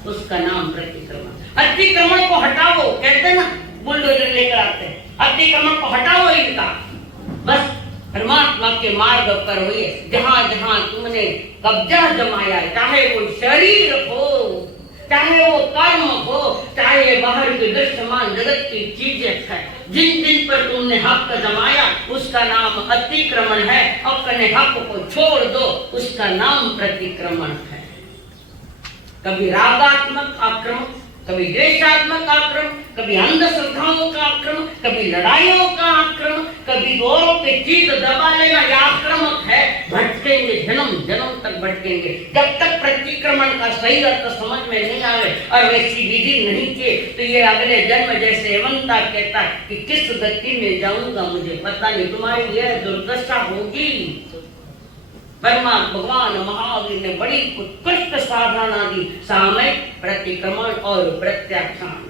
उसका नाम प्रतिक्रमण। अतिक्रमण को हटाओ, कहते ना बुलडोजर लेकर आते हैं, अतिक्रमण को हटाओ इनका, बस परमात्मा के मार्ग पर हुए। जहां जहां तुमने कब्जा जमाया, चाहे वो शरीर हो, चाहे वो कर्म हो, चाहे बाहर के दृश्यमान जगत की चीजें है, जिन जिन पर तुमने हक जमाया उसका नाम अतिक्रमण है। अपने हक को छोड़ दो, उसका नाम प्रतिक्रमण है। कभी रागात्मक आक्रमण, कभी द्वेषात्मक आक्रमण, कभी अंधश्रद्धाओं का आक्रमण, कभी लड़ाइयों का आक्रमण, कभी औरों के चीज दबा लेना, यह आक्रमक है। भटकेंगे, जन्म जन्म तक भटकेंगे, जब तक प्रतिक्रमण का सही अर्थ समझ में नहीं आवे और वैसी विधि नहीं किए तो ये अगले जन्म जैसे अवंता कहता कि किस गति में जाऊंगा मुझे पता नहीं, तुम्हारी यह दुर्दशा होगी। परमात्मा भगवान महावीर ने बड़ी उत्कृष्ट साधना दी, सामयिक, प्रतिक्रमण और प्रत्याख्यान।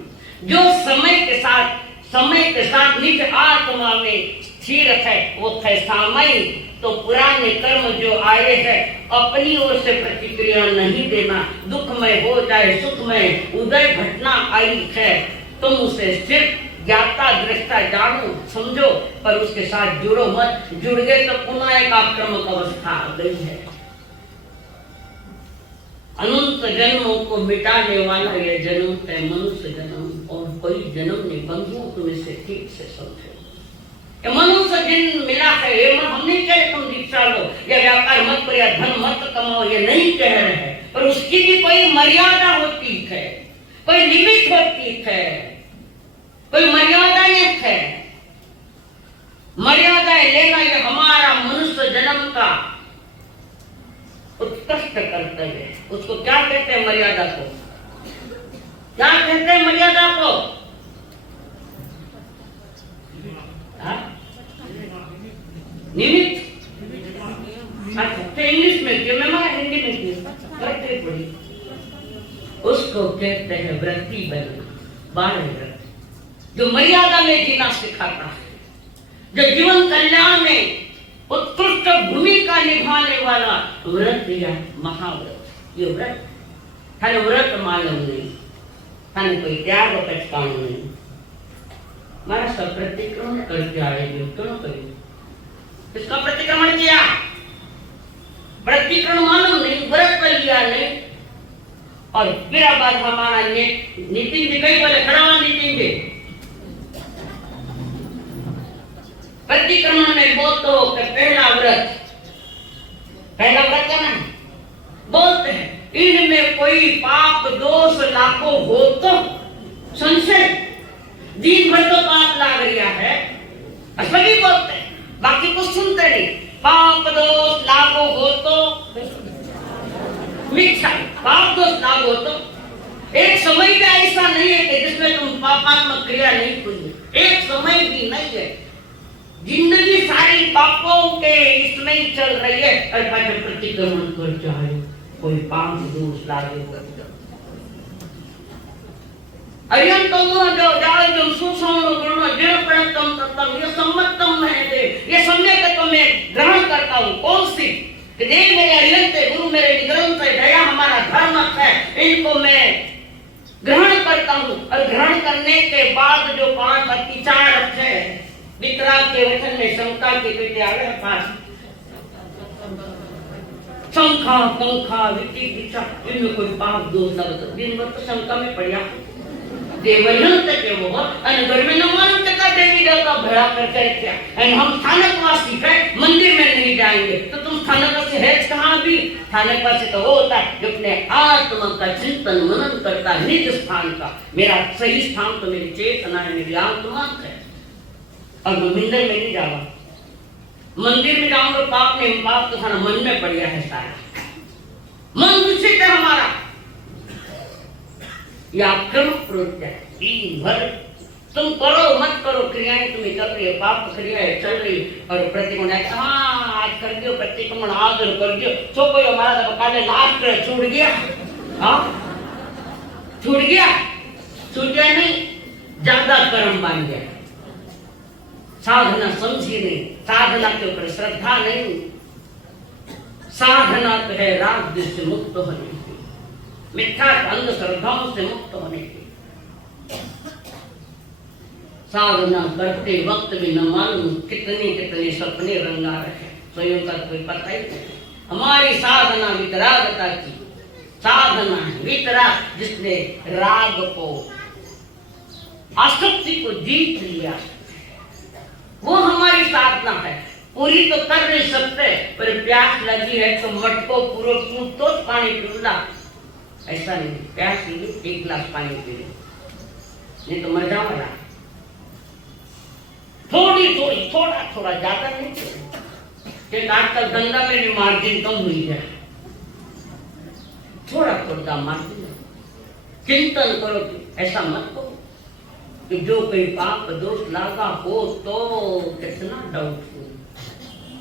जो समय के साथ निज आत्मा में स्थिर है वो है सामयिक। तो पुराने कर्म जो आए हैं अपनी ओर से प्रतिक्रिया नहीं देना, दुखमय हो चाहे सुखमय उदय घटना आई है, तुम उसे सिर्फ ज्ञाता दृष्टा जानो समझो, पर उसके साथ जुड़ो मत। जुड़ गए तो पुनः एक आक्रामक अवस्था आ गई है। अनंत जन्मों को मिटाने वाला यह जन्म है मनुष्य जन्म, और कोई जन्म नहीं। बंधुओं तुम इसे ठीक से समझो, ये मनुष्य जन्म मिला है। ये हम नहीं कह रहे तुम दीक्षा लो या व्यापार मत करो या धन मत कमाओ, ये नहीं कह रहे हैं, पर उसकी भी कोई मर्यादा होती है, कोई लिमिट होती है, कोई मर्यादाएं है। मर्यादाएं लेना ये हमारा मनुष्य जन्म का उत्कृष्ट कर्तव्य है। उसको क्या कहते हैं मर्यादा को? क्या कहते हैं मर्यादा को? निमित्त। अच्छा, इंग्लिश में क्यों, मैं हिंदी में क्यों? उसको कहते हैं वृत्ति बनना, 12 व्रत, जो मर्यादा में जीना सिखाता है, जो जीवन कल्याण में उत्कृष्ट भूमिका निभाने वाला व्रत या महाव्रत। ये व्रत थाने व्रत मालूम नहीं, थाने कोई त्याग पहचान नहीं, हमारा सब प्रतिक्रमण करके आएगी। क्यों करें? इसका प्रतिक्रमण किया, प्रतिक्रमण मालूम नहीं, व्रत लिया नहीं, और फिर बाद हमारा नितिन जी कई बोले खड़ा हुआ नितिन जी प्रतिक्रमण में बोलते हो कि पहला व्रत करना बोलते हैं, इनमें कोई पाप दोष लाखों हो तो संशय, दिन भर तो पाप लाग रहा है, सभी बोलते हैं, बाकी कुछ सुनते नहीं। पाप दोष लागू हो तो मिथ्या, पाप दोष लागू हो तो एक समय भी ऐसा नहीं है कि जिसमें तुम पापात्मक क्रिया नहीं हुई, एक समय भी नहीं है। जिंदगी सारी पापों के इसमें ही चल रही है, और प्रतिक्रमण कर चाहे कोई पाप दोष लागे ये सम्यक तो मैं ग्रहण करता हूँ। कौन सी? देख मेरे अरिहंते गुरु मेरे निग्रंथ है, दया हमारा धर्म है, इनको मैं ग्रहण करता हूँ। और ग्रहण करने के बाद जो 5 अतिचार है, वितराग के वचन में शंका के बेटे आ गए पास, शंका पंखा विति विचार, इनमें कोई पाप दोष न बता, दिन भर तो शंका में पड़ा देवयंत के वो घर में नमन का देवी देवता भरा करके रखा, हम स्थानकवासी है, मंदिर में नहीं जाएंगे, तो तुम थाने पास है कहाँ भी, थाने पास तो वो होता है जो अपने आत्मा का चिंतन मनन करता है निज स्थान का। मेरा सही स्थान तो मेरी चेतना है, मेरी आत्मा है। और मंदिर में नहीं जाऊंगा, मंदिर में जाऊंगा पाप नहीं, पाप तो थाना मन में पड़ गया है सारा, मन दूषित है हमारा। यह आक्रमक प्रवृत्ति है। दिन भर तुम करो मत करो क्रियाएं तुम्हें चल रही है, पाप क्रियाएं चल रही, और प्रतिक्रमण हाँ आज कर दियो, प्रतिक्रमण आज कर दियो, सो कोई हमारा तो काले लास्ट छूट गया, हाँ छूट गया, छूट गया नहीं, ज्यादा कर्म बन गया, साधना समझी नहीं, साधना के ऊपर श्रद्धा नहीं। साधना तो है राग से मुक्त होने की, मिथ्या अंधश्रद्धाओं से मुक्त होने की। साधना करते वक्त भी न मालूम कितने कितने सपने रंगा रहे, स्वयं का कोई पता ही नहीं। हमारी साधना वितरागता की साधना है, वितराग जिसने राग को आसक्ति को जीत लिया, वो हमारी साधना है। पूरी तो कर नहीं सकते, पर प्यास लगी है तो मटको पूरा तो पानी पीऊंगा, ऐसा नहीं। प्यास लगी एक गिलास पानी पी लो, नहीं तो मर जाऊंगा। थोड़ी थोड़ी थोड़ा थोड़ा ज्यादा नहीं, क्योंकि आजकल गंगा में भी मार्जिन कम हुई है, थोड़ा थोड़ा मार्जिन। चिंतन करो कि ऐसा मत करो कि जो कोई पाप दोष लगा हो तो कितना डाउटफुल।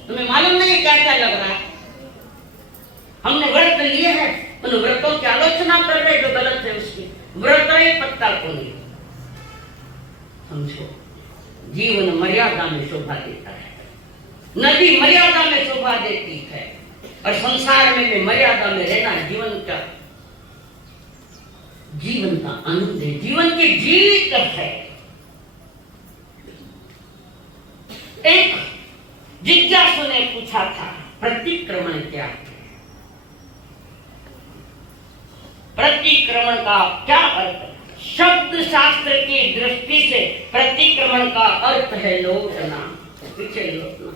तुम्हें मालूम नहीं क्या क्या लग रहा है। हमने व्रत लिए हैं, उन व्रतों की आलोचना कर रहे जो गलत है उसकी। व्रत रहे पत्ता को नहीं समझो। जीवन मर्यादा में शोभा देता है, नदी मर्यादा में शोभा देती है, और संसार में भी मर्यादा में रहना जीवन का आनंद है, जीवन की जीत है। एक जिज्ञासु ने पूछा था प्रतिक्रमण क्या है? प्रतिक्रमण का क्या अर्थ है? शब्द शास्त्र की दृष्टि से प्रतिक्रमण का अर्थ है लौटना, पीछे लौटना।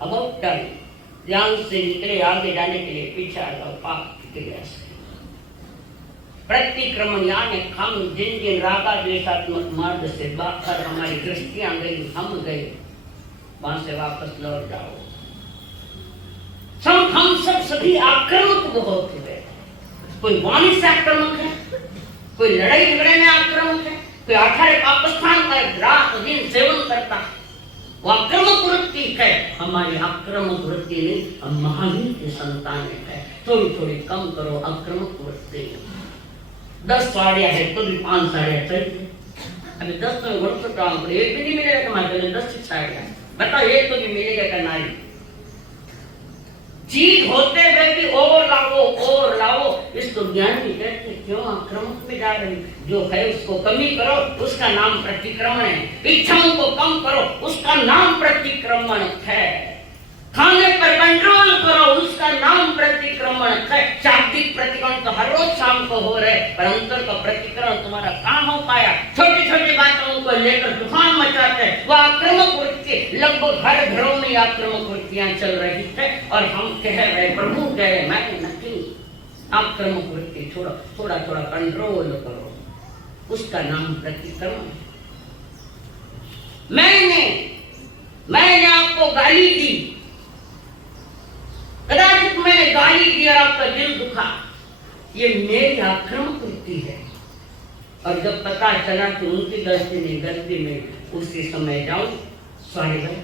अबाउट टर्न, ध्यान से निकले आगे जाने के लिए पीछे आ जाओ, पाप की क्रिया से। प्रतिक्रमण यानी हम जिन जिन रागा द्वेषात्मक मार्ग से बाहर हमारी दृष्टियां गई, हम गए, वहां से वापस लौट जाओ। हम सब सभी आक्रामक बहुत हुए। कोई वाणी से आक्रामक है, कोई लड़ाई झगड़े में आक्रामक है, कोई आठारे पाकिस्तान का रात दिन सेवन करता है, वो आक्रामक वृत्ति है। हमारी आक्रामक वृत्ति नहीं, हम महावीर के संतान है। थोड़ी थोड़ी कम करो आक्रामक वृत्ति। 10 साड़ियां है तो भी 5 साड़ियां चाहिए। अभी 10 तो घुट सकता हूँ, एक भी नहीं मिलेगा तुम्हारे 10 साड़ियां, बताओ एक तो भी मिलेगा क्या? नारी चीज होते हुए भी और लाओ, इसको ज्ञान भी कहते। क्यों आक्रामक में जा रही? जो है उसको कमी करो, उसका नाम प्रतिक्रमण है। इच्छाओं को कम करो, उसका नाम प्रतिक्रमण है। खाने पर कंट्रोल करो, उसका नाम प्रतिक्रमण है। शाब्दिक प्रतिक्रमण तो हर रोज शाम को हो रहे, पर अंतर का प्रतिक्रमण तुम्हारा कहाँ हो पाया? छोटी छोटी बातों को लेकर तूफान मचाते हैं। वो आक्रामक वृत्ति, लगभग हर घरों में आक्रामक वृत्तियां चल रही है, और हम कह रहे प्रभु कहे मैं नहीं। आक्रामक वृत्ति छोड़ो, थोड़ा थोड़ा कंट्रोल करो, उसका नाम प्रतिक्रमण। मैंने आपको गाली दी, कदाचित मैंने गाली दी और आपका दिल दुखा, ये मेरी आक्रामक वृत्ति है। और जब पता चला कि उनकी गलती नहीं, गलती में उसी समय जाऊं, सॉरी भाई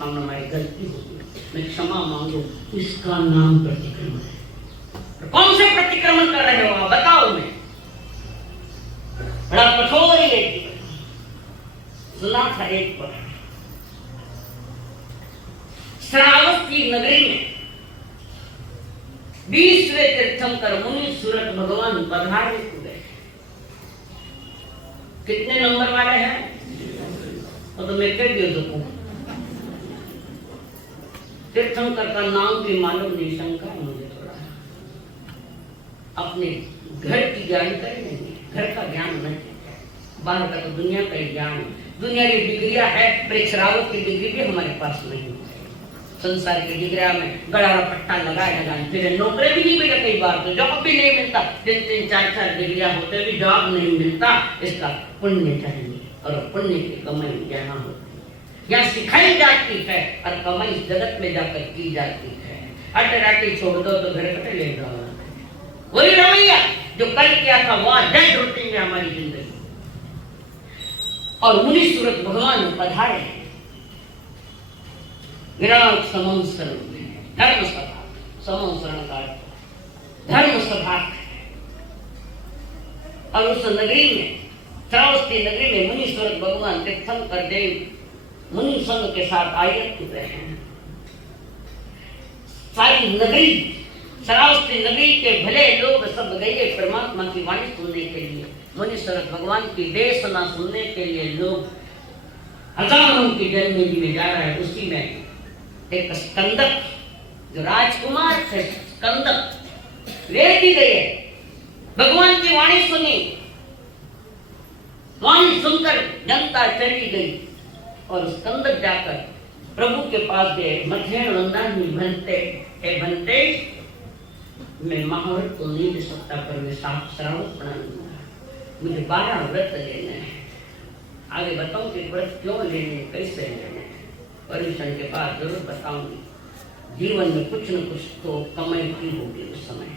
हमारी गलती होगी, मैं क्षमा मांगू, इसका नाम प्रतिक्रमण है। कौन से प्रतिक्रमण कर रहे हो आप बताओ? मैं बड़ा कठोर है। सुना था एक पर श्रावस्ती नगरी में 20वें तीर्थंकर मुनि सूरत भगवान पधारे हुए। कितने नंबर वाले हैं? तो मैं कह दियो तो तीर्थंकर का नाम भी मालूम नहीं, शंका है मुझे थोड़ा। अपने घर की जानकारी नहीं, घर का ज्ञान नहीं, बाहर का तो दुनिया का ही ज्ञान है, दुनिया की डिग्रियां है, पर एक शरावत की डिग्री भी हमारे पास नहीं है। संसार की डिग्रिया में गड़ा पट्टा लगाए फिर नौकरी भी नहीं मिला, कई बार तो जॉब भी नहीं मिलता, 3-3, 4-4 डिग्रियां होते भी जॉब नहीं मिलता। इसका पुण्य चाहिए, और पुण्य की कमाई यहाँ होती है, यहाँ सिखाई जाती है और कमाई जगत में जाकर की जाती है। अटराटी छोड़ दो तो घर कटे ले जाओ, वही रवैया जो कल किया था वहां डेड रूटीन में हमारी जिंदगी। और मुनि सूरत भगवान पधारे विराट समंसरण धर्म सभा, समंसरण का धर्म सभा। और उस नगरी में, श्रावस्ती नगरी में मुनि सूरत भगवान तीर्थंकर देव मुनि संघ के साथ आयत रहे हैं। सारी नगरी, श्रावस्ती नगरी के भले लोग सब गए परमात्मा की वाणी सुनने के लिए, मुनि सूरत भगवान की देशना सुनने के लिए लोग हजारों की जन्मभूमि में जा रहा है। उसी में एक स्कंदक जो राजकुमार थे, स्कंदक वे भी गए, भगवान की वाणी सुनी, वाणी सुनकर जनता चली गई और स्कंदक जाकर प्रभु के पास गए। मध्य वंदन बनते हे बनते, मैं महाव्रत तो नहीं दे सकता, पर मैं श्रावक बना दूंगा, मुझे 12 व्रत लेने हैं। आगे बताऊं कि व्रत क्यों लेने, कैसे लेने, परमिशन के बाद जरूर बताऊंगी। जीवन में कुछ न कुछ तो कमाई की होगी उस समय।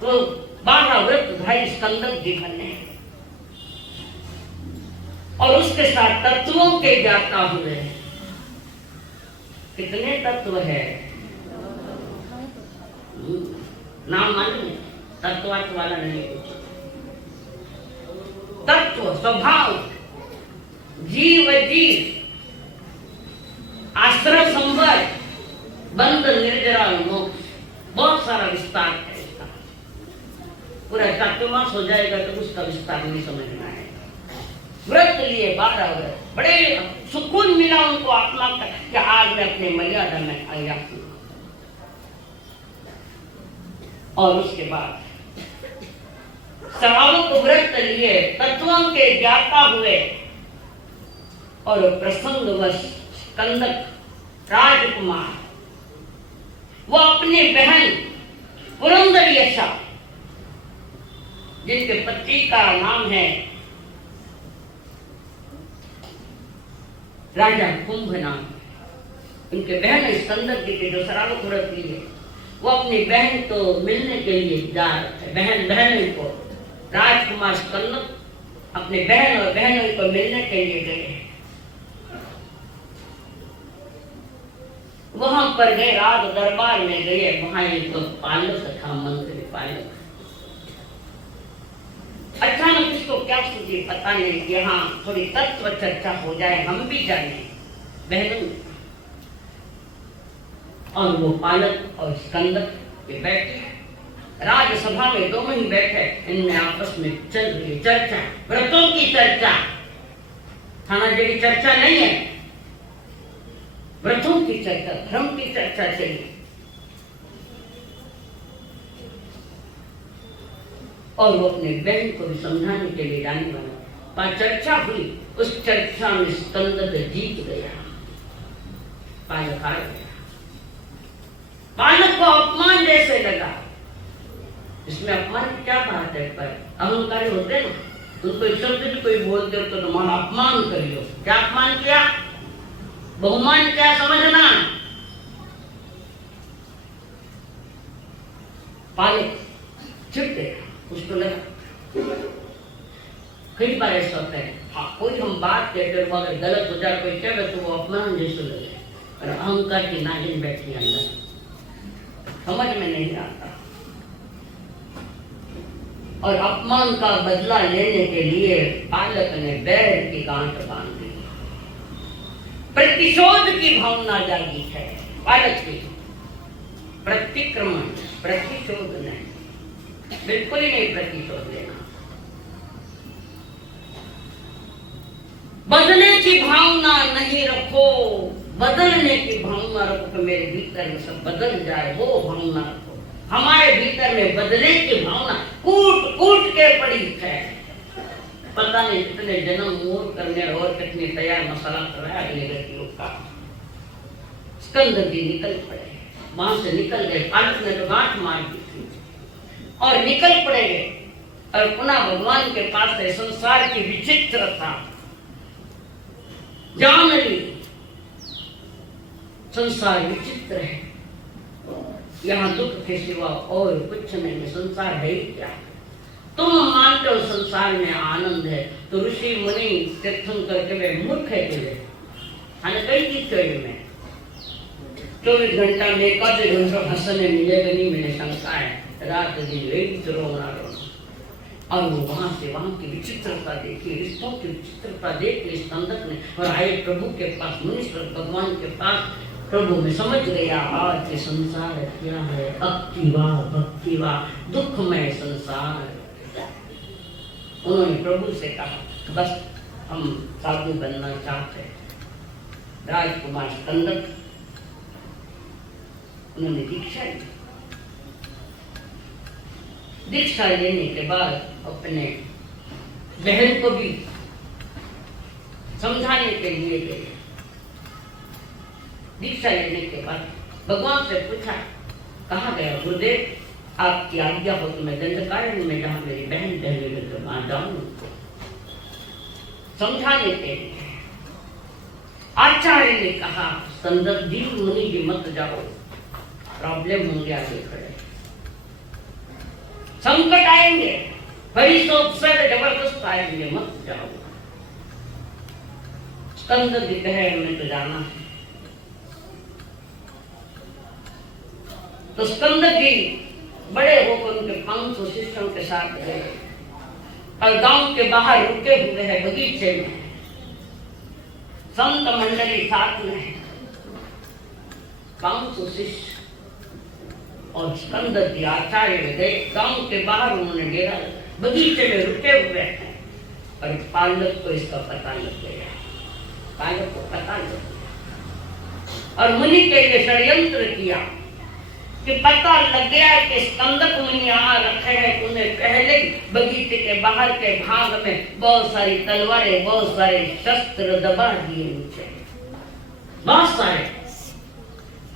तो 12 व्रत भाई स्कंदक जी बने और उसके साथ तत्वों के ज्ञाता हुए। कितने तत्व है नाम मालूम, तत्वार्थ वाला नहीं कुछ। तत्व, स्वभाव, जीव, आश्रय, संवर, बंध, निर्जरा, मोक्ष, बहुत सारा विस्तार है इसका। पूरा चातुर्मास हो जाएगा तो उसका विस्तार नहीं समझना है। व्रत लिए 12 व्रत, बड़े सुकून मिला उनको आत्मा का कि आज मैं अपने मर्यादा में आया हूं। और उसके बाद श्रावक व्रत लिए, तत्वों के ज्ञाता हुए और प्रसंगवश स्कंदक राजकुमार वो अपनी बहन पुरंदर यशा, जिनके पति का नाम है राजा कुंभ नाम, उनके बहन स्कंदक जी के जो श्रावक व्रत लिए, वो अपनी बहन को मिलने के लिए जा रहे थे। बहन को राजकुमार स्कंदक अपने बहन और बहनों को मिलने के लिए गए। वहां पर गए, राज दरबार में गए, वहां एक तो पालक था, मंत्री पालक। अचानक इसको क्या सूझी पता नहीं, यहाँ थोड़ी तत्व चर्चा हो जाए, हम भी जाने बहनों। और वो पालक और स्कंदक के बैठे राजसभा में, दोनों ही बैठे, इनमें आपस में चल रही चर्चा, व्रतों की चर्चा। थाना जैसी चर्चा नहीं है, व्रतों की चर्चा, धर्म की चर्चा चली। और वो अपने बहन को भी समझाने के लिए जाने वाला, चर्चा हुई, उस चर्चा में स्कंदक जीत गया, पालक हार गया। पालक को अपमान जैसे लगा। इसमें अपमान की क्या बात है, पर अहंकारी होते ना, उनको शब्द भी कोई बोलते हो तो तुम्हारा अपमान करियो। क्या अपमान किया, बहुमान क्या समझना। पालक चिढ़ गया, उसको लगा कई बार ऐसा होता है, हाँ, कोई हम बात कहते हो अगर गलत हो जाए, कोई कहे तो वो अपमान जैसे लगे, और अहंकार की नागिन बैठी अंदर, समझ में नहीं आता। और अपमान का बदला लेने के लिए पालक ने बैर की गांठ बांध दी। प्रतिशोध की भावना जागी है पालक की। प्रतिक्रमण, प्रतिशोध नहीं, बिल्कुल ही नहीं प्रतिशोध लेना। बदले की भावना नहीं रखो, बदलने की भावना रखो कि मेरे भीतर में सब बदल जाए, वो भावना रखो। हमारे भीतर में बदले की भावना कूट कूट के पड़ी है, पता नहीं कितने जन्म मोर करने और कितने तैयार मसाला कर रहा है अगले व्यक्तियों का। स्कंद जी निकल पड़े, वहां से निकल गए, पालक ने तो गांठ मार दी थी और निकल पड़ेंगे और पुनः भगवान के पास है। संसार की विचित्रता जान ली, संसार विचित्र है, यहाँ दुख के सिवा और कुछ नहीं है। संसार है ही क्या? तुम मानते हो संसार में आनंद है, तो ऋषि मुनि तीर्थंकर के वे मूर्ख है तुझे। हमें कई चीज चाहिए में 24 घंटा में एक घंटा हंसने मिलेगा नहीं, मैंने शंका है। रात दिन वही रोना और वो वहां से वहां की विचित्रता देखी, रिश्तों की विचित्रता देख के स्कंदक ने और आए प्रभु के पास, मुनीश्वर भगवान के पास। प्रभु में समझ गया आज ये संसार क्या है, भक्तिवा दुखमय संसार। उन्होंने प्रभु से कहा बस हम साधु बनना चाहते हैं। राजकुमार स्कंदक उन्होंने दीक्षा ली। दीक्षा लेने के बाद अपने बहन को भी समझाने के लिए गए। दीक्षा लेने के बाद भगवान से पूछा, कहाँ गया गुरुदेव? आपकी आज्ञा हो तो मैं दंडकारण्य में जहाँ मेरी बहन पहले में तो वहां जाऊं समझाने के लिए। आचार्य ने कहा संदर्भ जी मुनि जी मत जाओ, प्रॉब्लम होंगे आगे खड़े, संकट आएंगे, परिसोत्सव जबरदस्त आएंगे, मत जाओ। स्कंद जी कहे हमें तो जाना है। तो स्कंद जी बड़े होकर उनके 500 शिष्यों के साथ गए और गांव के बाहर रुके हुए हैं बगीचे में, संत मंडली साथ में है, 500 शिष्य और स्कंद जी आचार्य गए गांव के बाहर। उन्होंने डेरा बगीचे में रुके हुए हैं और पालक को इसका पता लग गया, पालक को पता लग गया और मुनि के लिए षड्यंत्र किया कि पता लग गया कि स्कंदक मुनि यहाँ रखे हैं। उन्हें पहले बगीचे के बाहर के भाग में बहुत सारी तलवारें, बहुत सारे शस्त्र दबा दिए नीचे, बहुत सारे।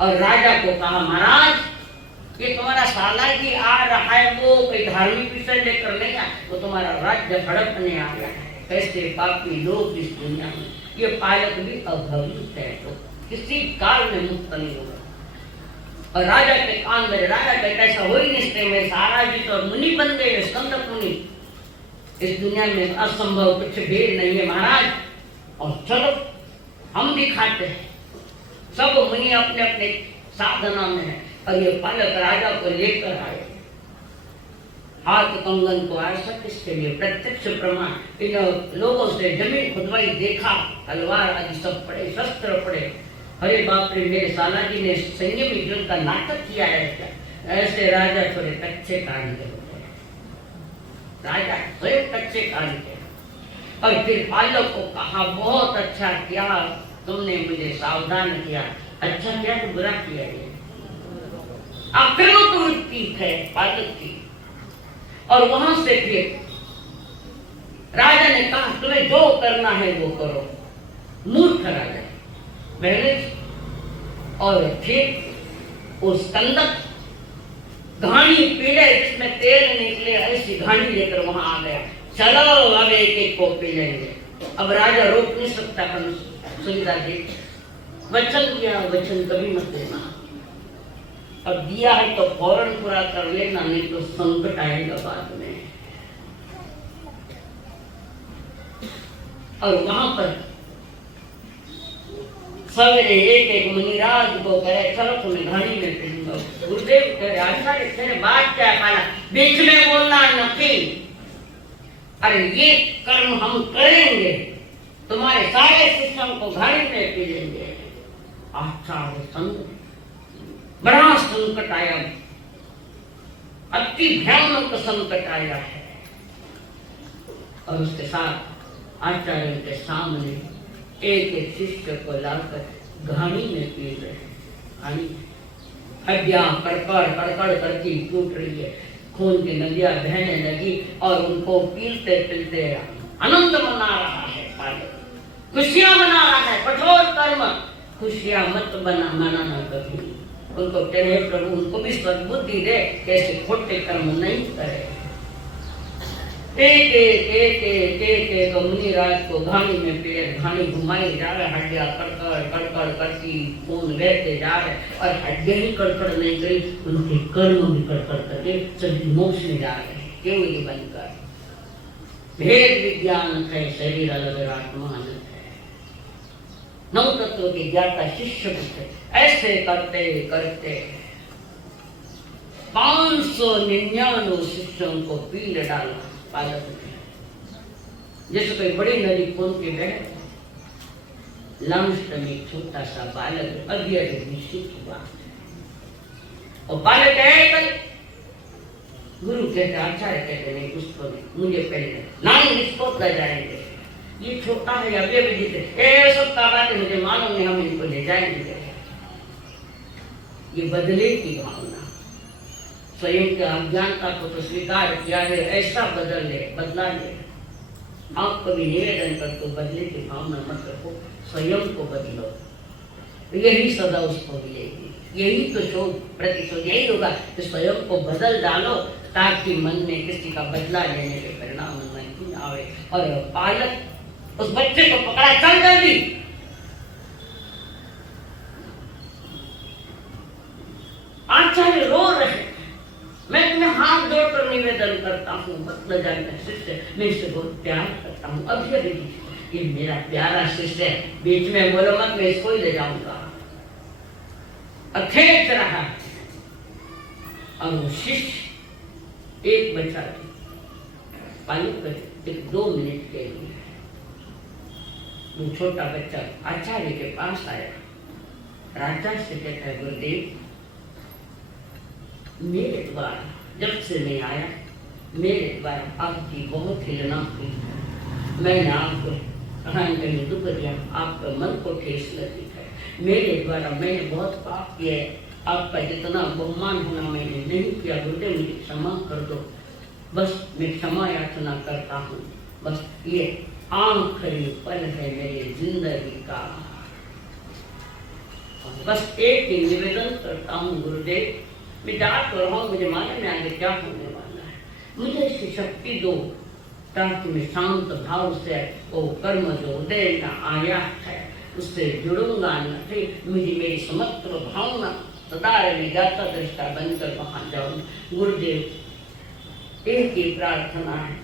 और राजा को कहा महाराज ये तुम्हारा साला जी आ रहा है, वो कोई धार्मिक विषय लेकर नहीं आया, वो तुम्हारा राज्य हड़पने आ गया है। कैसे पापी लोग इस दुनिया में, ये पालक भी अभविष्य है तो किसी काल में मुक्त नहीं होगा। और राजा के कान में, राजा के कैसा हो ही नहीं, में सारा जी तो मुनि बन गए, स्कंदक मुनि। इस दुनिया में असंभव कुछ भी नहीं है महाराज, और चलो हम दिखाते हैं। सब मुनि अपने अपने साधना में है और ये पालक राजा को लेकर आए। हाथ कंगन को ऐसा किसके लिए? प्रत्यक्ष प्रमाण। इन लोगों से जमीन खुदवाई, देखा, तलवार आदि सब पड़े, शस्त्र पड़े। अरे बाप रे, मेरे साला जी ने संयमी युद्ध का नाटक किया है क्या? ऐसे राजा थोड़े कच्चे कान के होते हैं, राजा स्वयं कच्चे कान के। और फिर पालक को कहा बहुत अच्छा किया तुमने, मुझे सावधान किया। अच्छा किया तो बुरा किया? ये आक्रमक वृत्ति है पालक की। और वहां से फिर राजा ने कहा तुम्हें जो करना है वो करो। मूर्ख राजा पहले। और फिर उस स्कंदक घानी पीले जिसमें तेल निकले, ऐसी घानी लेकर वहां आ गया। चलो अब एक एक को पी लेंगे। अब राजा रोक नहीं सकता, सुविधा दी, वचन दिया, वचन कभी मत देना। अब दिया है तो फौरन पूरा कर लेना, नहीं तो संकट आएगा बाद में। और वहां पर सवेरे एक एक मुनिराज को कहे चलो तुम्हें घानी में पीऊंगा। गुरुदेव कहे आचार्य तेरे बात क्या पाला, बीच में बोलना नहीं। अरे ये कर्म हम करेंगे, तुम्हारे सारे शिष्यों को घानी में पी लेंगे। आचार्य संग बड़ा संकट आया, अति भयानक संकट आया है। और उसके साथ आचार्य के सामने एक एक शिष्य को लाकर घानी में पी रहे। हड्डियां कड़कड़ करती टूट रही है, खून की नदियां बहने लगी और उनको पीलते पीलते आनंद मना रहा है बालक, खुशियां मना रहा है। कठोर कर्म खुशियां मत मनाना कभी। उनको कहे प्रभु उनको भी सद्बुद्धि दे, कैसे खोटे कर्म नहीं करे। एक मुनिराज को घानी में पेड़ घानी घुमाई जा रहे, हड्डियां कड़कड़ करती खून बहते जा रहे, और हड्डियां ही कड़कड़ नहीं गई, उनके कर्म भी कड़कड़ करके सभी मोक्ष में जा रहे हैं। क्यों ये बनकर भेद विज्ञान है, शरीर अलग आत्मा अलग है। नौ तत्व के ज्ञाता शिष्य भी थे। ऐसे करते करते 599 शिष्यों को पीले डाला बालक ने। जैसे कोई बड़ी नदी खोल के बह, लंस्ट में छोटा सा बालक अभी निश्चित हुआ। और बालक है, गुरु कहते आचार्य कहते नहीं पुष्प मुझे पहले नाम निष्पोत ले जाएंगे, ये छोटा है अभी अभी जीते, ये सब बातें मुझे मालूम नहीं, हम इनको ले जाएंगे। ये बदले की भावना, स्वयं के अज्ञानता को तो स्वीकार किया है, ऐसा बदल ले, बदला ले। आप कभी निवेदन कर तो बदले की भावना मत रखो, स्वयं को बदलो, यही सदा उसको मिलेगी। यही तो शोध प्रतिशोध यही होगा कि स्वयं को बदल डालो, ताकि मन में किसी का बदला लेने के परिणाम नहीं आवे। और बालक उस बच्चे को पकड़ा, चल जल्दी। आचार्य रो रहे, मैं तुम्हें हाथ जोड़कर निवेदन करता हूँ, मत न जाना शिष्य, मैं इसे बहुत प्यार करता हूँ। अभी अभी ये मेरा प्यारा शिष्य है, बीच में बोलो मत, मैं इसको ही ले जाऊंगा। अखेच रहा, और वो शिष्य एक बच्चा पालू कर एक 2 मिनट के लिए वो छोटा बच्चा आचार्य के पास आया, राजा से कहता है गुरुदेव, मेरे द्वारा जब से मैं आया, मेरे द्वारा आपकी बहुत हिलना हुई, मैंने आपको कहीं दुख दिया, आपका मन को ठेस लगी है। मेरे द्वारा मैंने बहुत पाप किया है, आपका जितना बहुमान होना मैंने नहीं किया, गुरुदेव मुझे क्षमा कर दो। बस मैं क्षमा याचना करता हूँ, बस ये आखिरी पल है मेरी जिंदगी का, बस एक ही निवेदन करता हूँ गुरुदेव, मैं जात कर रहा हूँ, मुझे मालूम में आगे क्या होने वाला है, मुझे ऐसी शक्ति दो ताकि मैं शांत भाव से वो कर्म जो उदय का आया है उससे जुड़ूंगा नहीं, मुझे मेरी समग्र भावना सदा ज्ञाता दृष्टा बनकर वहां जाऊं। गुरुदेव एक ही प्रार्थना है,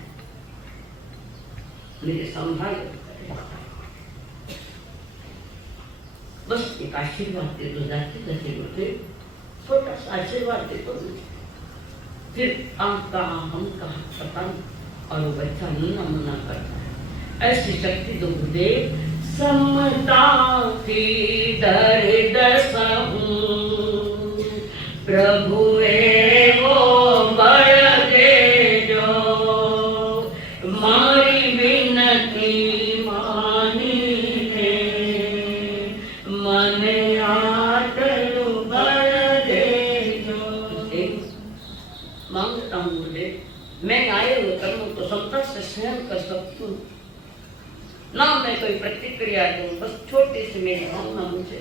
मेरे संभाल, बस एक आशीर्वाद दे दो, जाते जाते गुरुदेव छोटा सा आशीर्वाद दे दो। फिर आप कहा हम कहा पता नहीं, और वो बच्चा नीना मुना करता है, ऐसी शक्ति दो गुरुदेव, समता की दर्द सहूं प्रभु वो बड़ दे जो, मारी विनती मानी है, मन आटलू बड़ दे जो। मांगता हूँ गुरुदेव, मैं आए हुए कर्मों को समता से सहन कर सकती हूँ, ना मैं कोई प्रतिक्रिया दूं, बस छोटी सी मेरी भावना मुझे।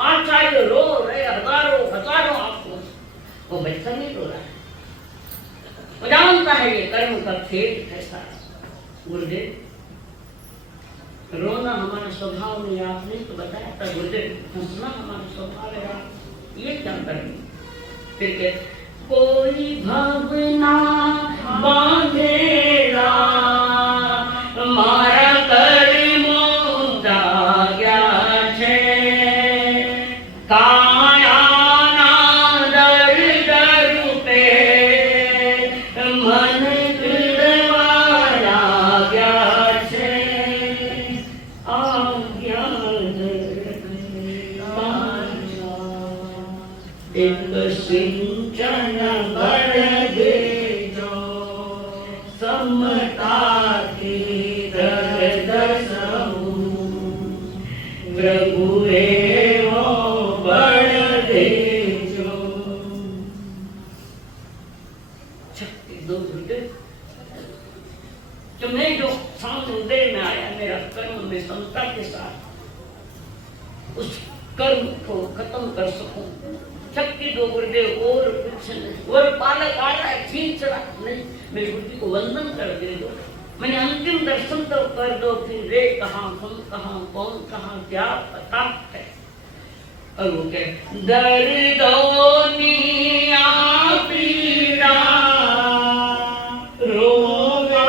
आचार्य रो रहे, हजारों आंसू, वो बच्चा नहीं रो रहा है, वो जानता है ये कर्म का खेल कैसा। गुरुदेव रोना हमारा स्वभाव नहीं, आपने तो बताया था गुरुदेव, हंसना हमारा स्वभाव है, आप ये क्या करेंगे। फिर कहते कोई भावना बांधेला मारा सिंचन बर दे जो, समता की दर्द सहूं प्रभु वो बड़ दे जो। शक्ति दो गुरुदेव, तुमने जो सामने मेरा कर्म में समता के साथ उस कर्म को खत्म कर सकूं। शक्ति दो गुरुदेव, और कुछ नहीं। और बालक आ रहा है, खींच रहा नहीं, मेरी बुद्धि को वंदन कर दे दो, मैंने अंतिम दर्शन तो कर दो, फिर रे कहाँ, तुम कहाँ, कौन कहाँ, क्या पता है। और वो कहे दर्दोनिया पीड़ा रोगा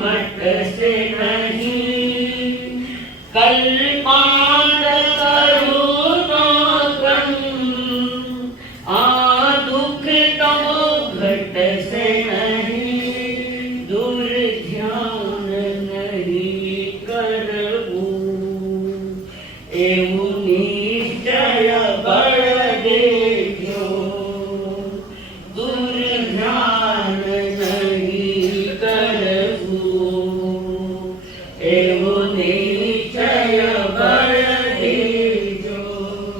मट से नहीं, कल पांड करूं तो कन, आ दुख तो घट से नहीं, दूर ध्यान नहीं करबू, एवं निश्चय बड़ देखो, दूर ध्यान नहीं करबू, एवं निश्चय बड़ देखो।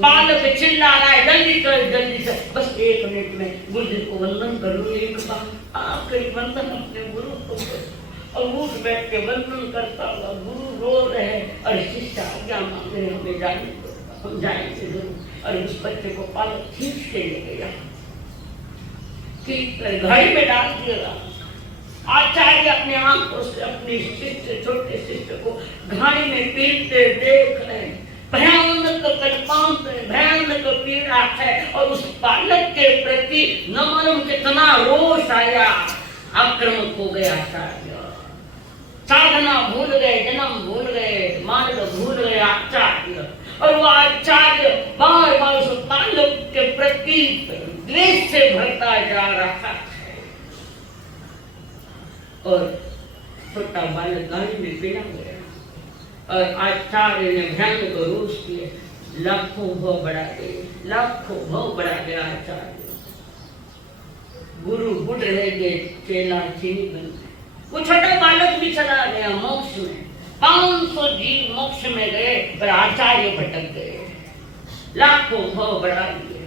बालक चिल्ला रहा है, जल्दी कर जल्दी कर, बस 1 मिनट में गुरुदेव को वंदन करूं। एक बार आखिरी वंदन अपने गुरु को करो। और उठ बैठ के वंदन करता हुआ गुरु रो रहे, और शिष्य आज्ञा मांग रहे, हमें जाने दो, हम जाएंगे जरूर। और उस बच्चे को पालक खींच के ले गया, घड़ी में डाल दिया। आचार्य अपने आंखों से अपने शिष्य, छोटे शिष्य को घाणी में पीटते देख रहे, भयानक कल्पांत है, भयानक पीड़ा है। और उस बालक के प्रति न मालूम कितना रोष आया, आक्रामक हो गया आचार्य। साधना भूल गए, जन्म भूल गए, मार्ग भूल गए आचार्य। और वो आचार्य बार बार उस बालक के प्रति द्वेष से भरता जा रहा है। और छोटा बालक गाड़ी में पीड़ा गया, और आचार्य ने भयानक रोष किए, लाखों भाव बढ़ा गए, लाखों भाव बढ़ा गया आचार्य। गुरु बुढ़ रह गए, चेला चीनी बन गए। वो छोटा बालक भी चला गया मोक्ष में, 500 जीव मोक्ष में गए, पर आचार्य भटक गए। लाखों भाव बढ़ा दिए,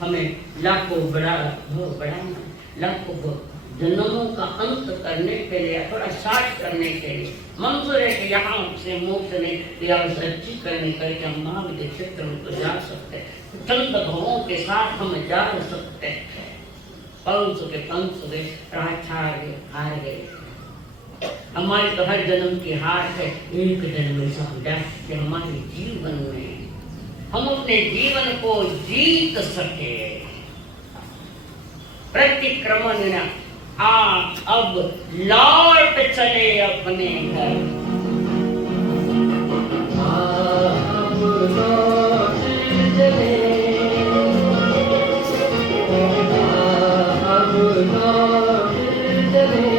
हमें लाखों बड़ा भाव बढ़ाना, लाखों भाव जन्मों का अंत करने के लिए, थोड़ा शार्ट करने के लिए मंजूर है कि यहाँ से मोक्ष नहीं, यहाँ से अच्छी करने करके हम महाविद्य क्षेत्र में तो जा सकते हैं, चंद भावों के साथ हम जा सकते हैं। 500 के 500 गए, आचार्य हार गए। हमारी तो हर जन्म की हार है, एक जन्म में समझा कि हमारे जीवन में हम अपने जीवन को जीत सके। प्रतिक्रमण अब लौट चले अपने घर। अब लौट चले, अब लौट चले,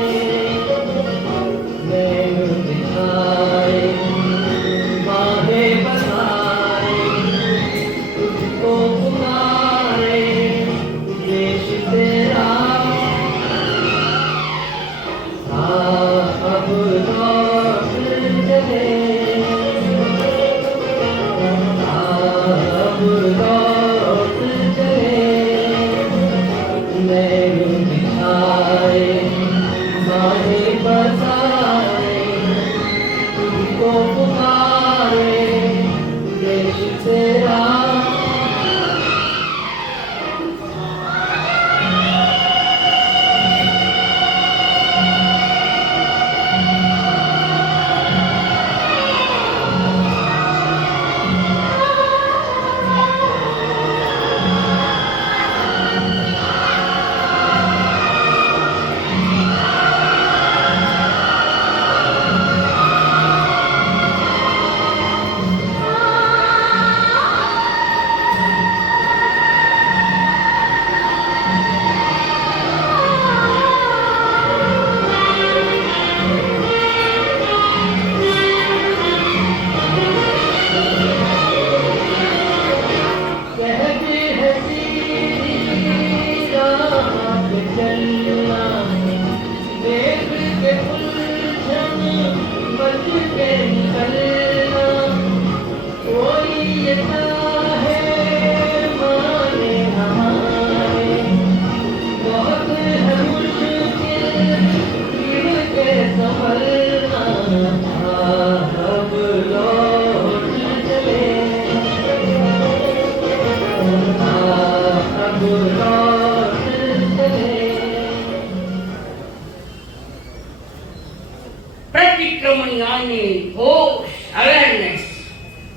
यानी होश, अवेयरनेस,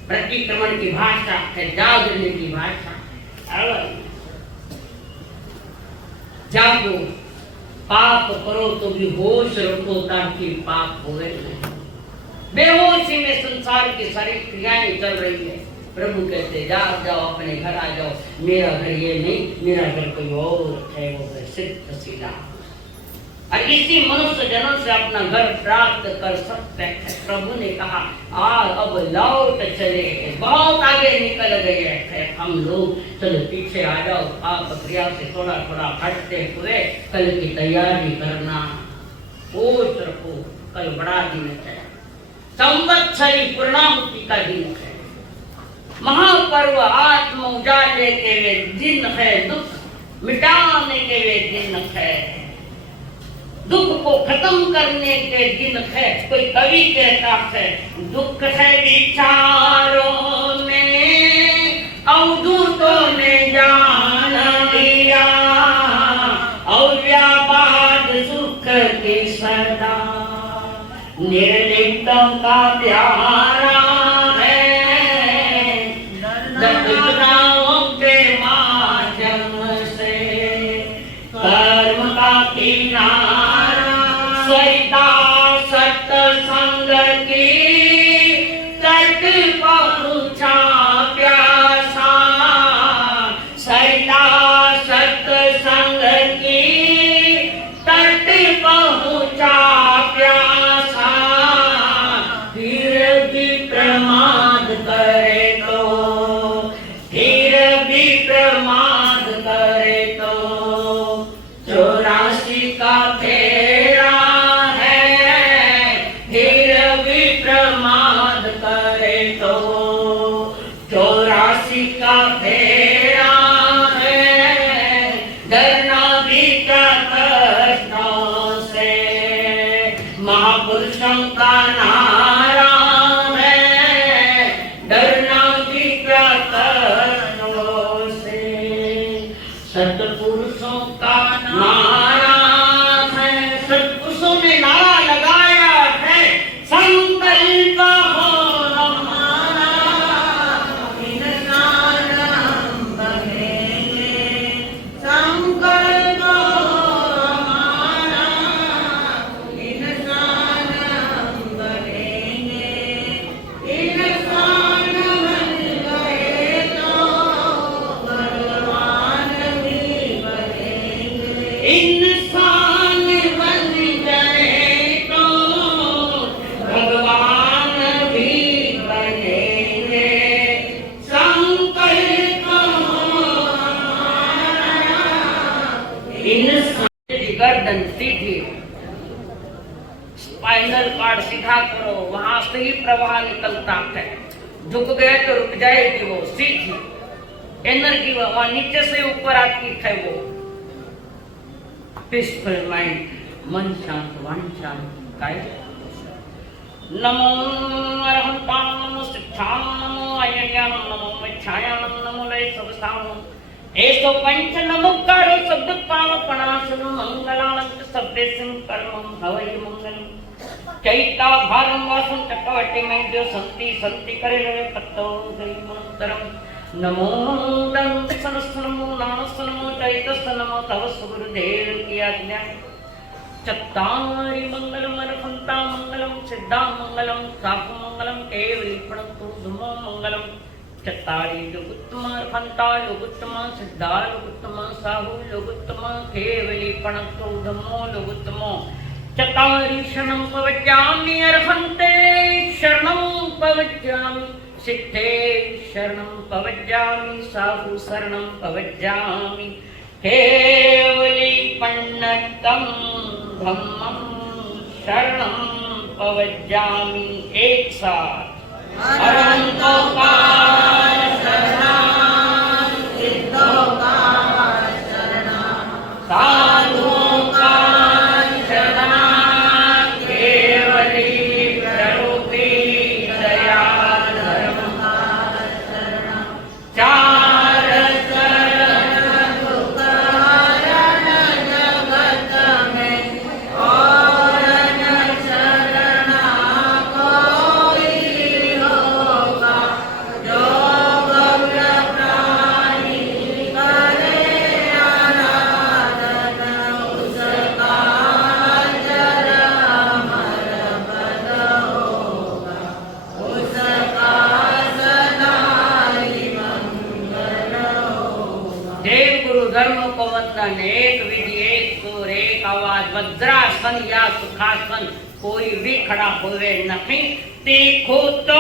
प्रतिक्रमण की भाषा है जागने की भाषा, अवेयरनेस। जागो, पाप करो तो भी होश रखो ताकि पाप होए नहीं। बेहोशी में संसार की सारी क्रियाएं चल रही है। प्रभु कहते जाग जाओ, अपने घर आ जाओ। मेरा घर ये नहीं, मेरा घर कोई और है, वो है सिद्ध सीधा। और इसी मनुष्य जन्म से अपना घर प्राप्त कर सकते हैं। प्रभु ने कहा अब लौट चले, बहुत आगे निकल गए हैं हम लोग, चलो पीछे आ जाओ। पाप क्रिया से थोड़ा थोड़ा हटते हुए कल की तैयारी करना। होश रखो, कल बड़ा दिन है, संवत्सरी पूर्णाहुति का दिन है, महापर्व आत्म उजाले के वे दिन है, दुख मिटाने के वे दिन है, दुख को खत्म करने के दिन है। कोई कवि कहता है दुख है विचारों में अवधूतों ने जान लिया, और व्यापार सुख की सदा निर्लिप्तम का प्यारा है, दर्शनाओं के माध्यम से कर्म का किनारा, सरिता सत्संग की तट पहुंचा प्यासा, सरिता सत्संग की तट पहुंचा प्यासा, फिर भी प्रमाद करे तो, फिर भी प्रमाद करे तो 84 का फेरा है, फिर भी प्रमाद करे तो 84 का फेरा है, डरना भी क्या कष्टों से, महापुरुषों का नारा है, डरना भी क्या कष्टों से, सत्पुरुषों का नारा है, सत्पुरुषों ने नारा लगाया है, संकल्प हो हमारा, इंसान हम बनेंगे, संकल्प हो हमारा, इंसान हम बनेंगे, इंसान बन गए तो भगवान भी बनेंगे, इंसान बन गए तो भगवान भी बनेंगे, संकल्प हो हमारा, इंसान की गर्दन सीधी, स्पाइनल कॉर्ड सीधा करो, वहां से ही प्रवाह निकलता है। झुक गए तो रुक जाएगी वो सीधी एनर्जी, वहां नीचे से ऊपर आती है वो। पीसफुल माइंड, मन शांत, मन शांत, काय नमो अरहंतां, नमो सिद्धां, नमो अय्यां, नमो मिच्छायां, नमो लय सबसां, ऐसो पंच नमोकारो शब्द पावपणासन मंगलानंद सभ्यसिं कर्मं हवै मंगलम्, चैता भारम वासं चक्रवर्ती में जो संति संति करे रहे पत्तो गई मंत्रम, नमो दंत सनस्नमो नानस्नमो चैतस्नमो तव सुगुरुदेव की आज्ञा, चत्तारि मंगलम अरहंता मंगलम सिद्धा मंगलम साहु मंगलम केवली प्रणतो धुमो मंगलम, चत्तारि लघुत्तम अरहंता लघुत्तम सिद्धा लघुत्तम साहु लघुत्तम केवली प्रणतो धुमो लघुत्तमो, चत्तारि शरणं पवज्जामि अरहन्ते शरणं पवज्जामि, सिद्धे शरणं पवज्जामि साहु शरणं पवज्जामि, केवली पन्नतं धम्मं शरणं पवज्जामि। एक साथ अरहंतों का शरणं, सिद्धों का शरणं, साधुओं का शरणं, केवली प्ररूपी दया धर्म का शरणं, चार शरण दुख हरण जगत में, और न शरण को वतन एक विधि एक सुर एक आवाज वज्रासन या सुखासन कोई भी खड़ा होवे नहीं देखो तो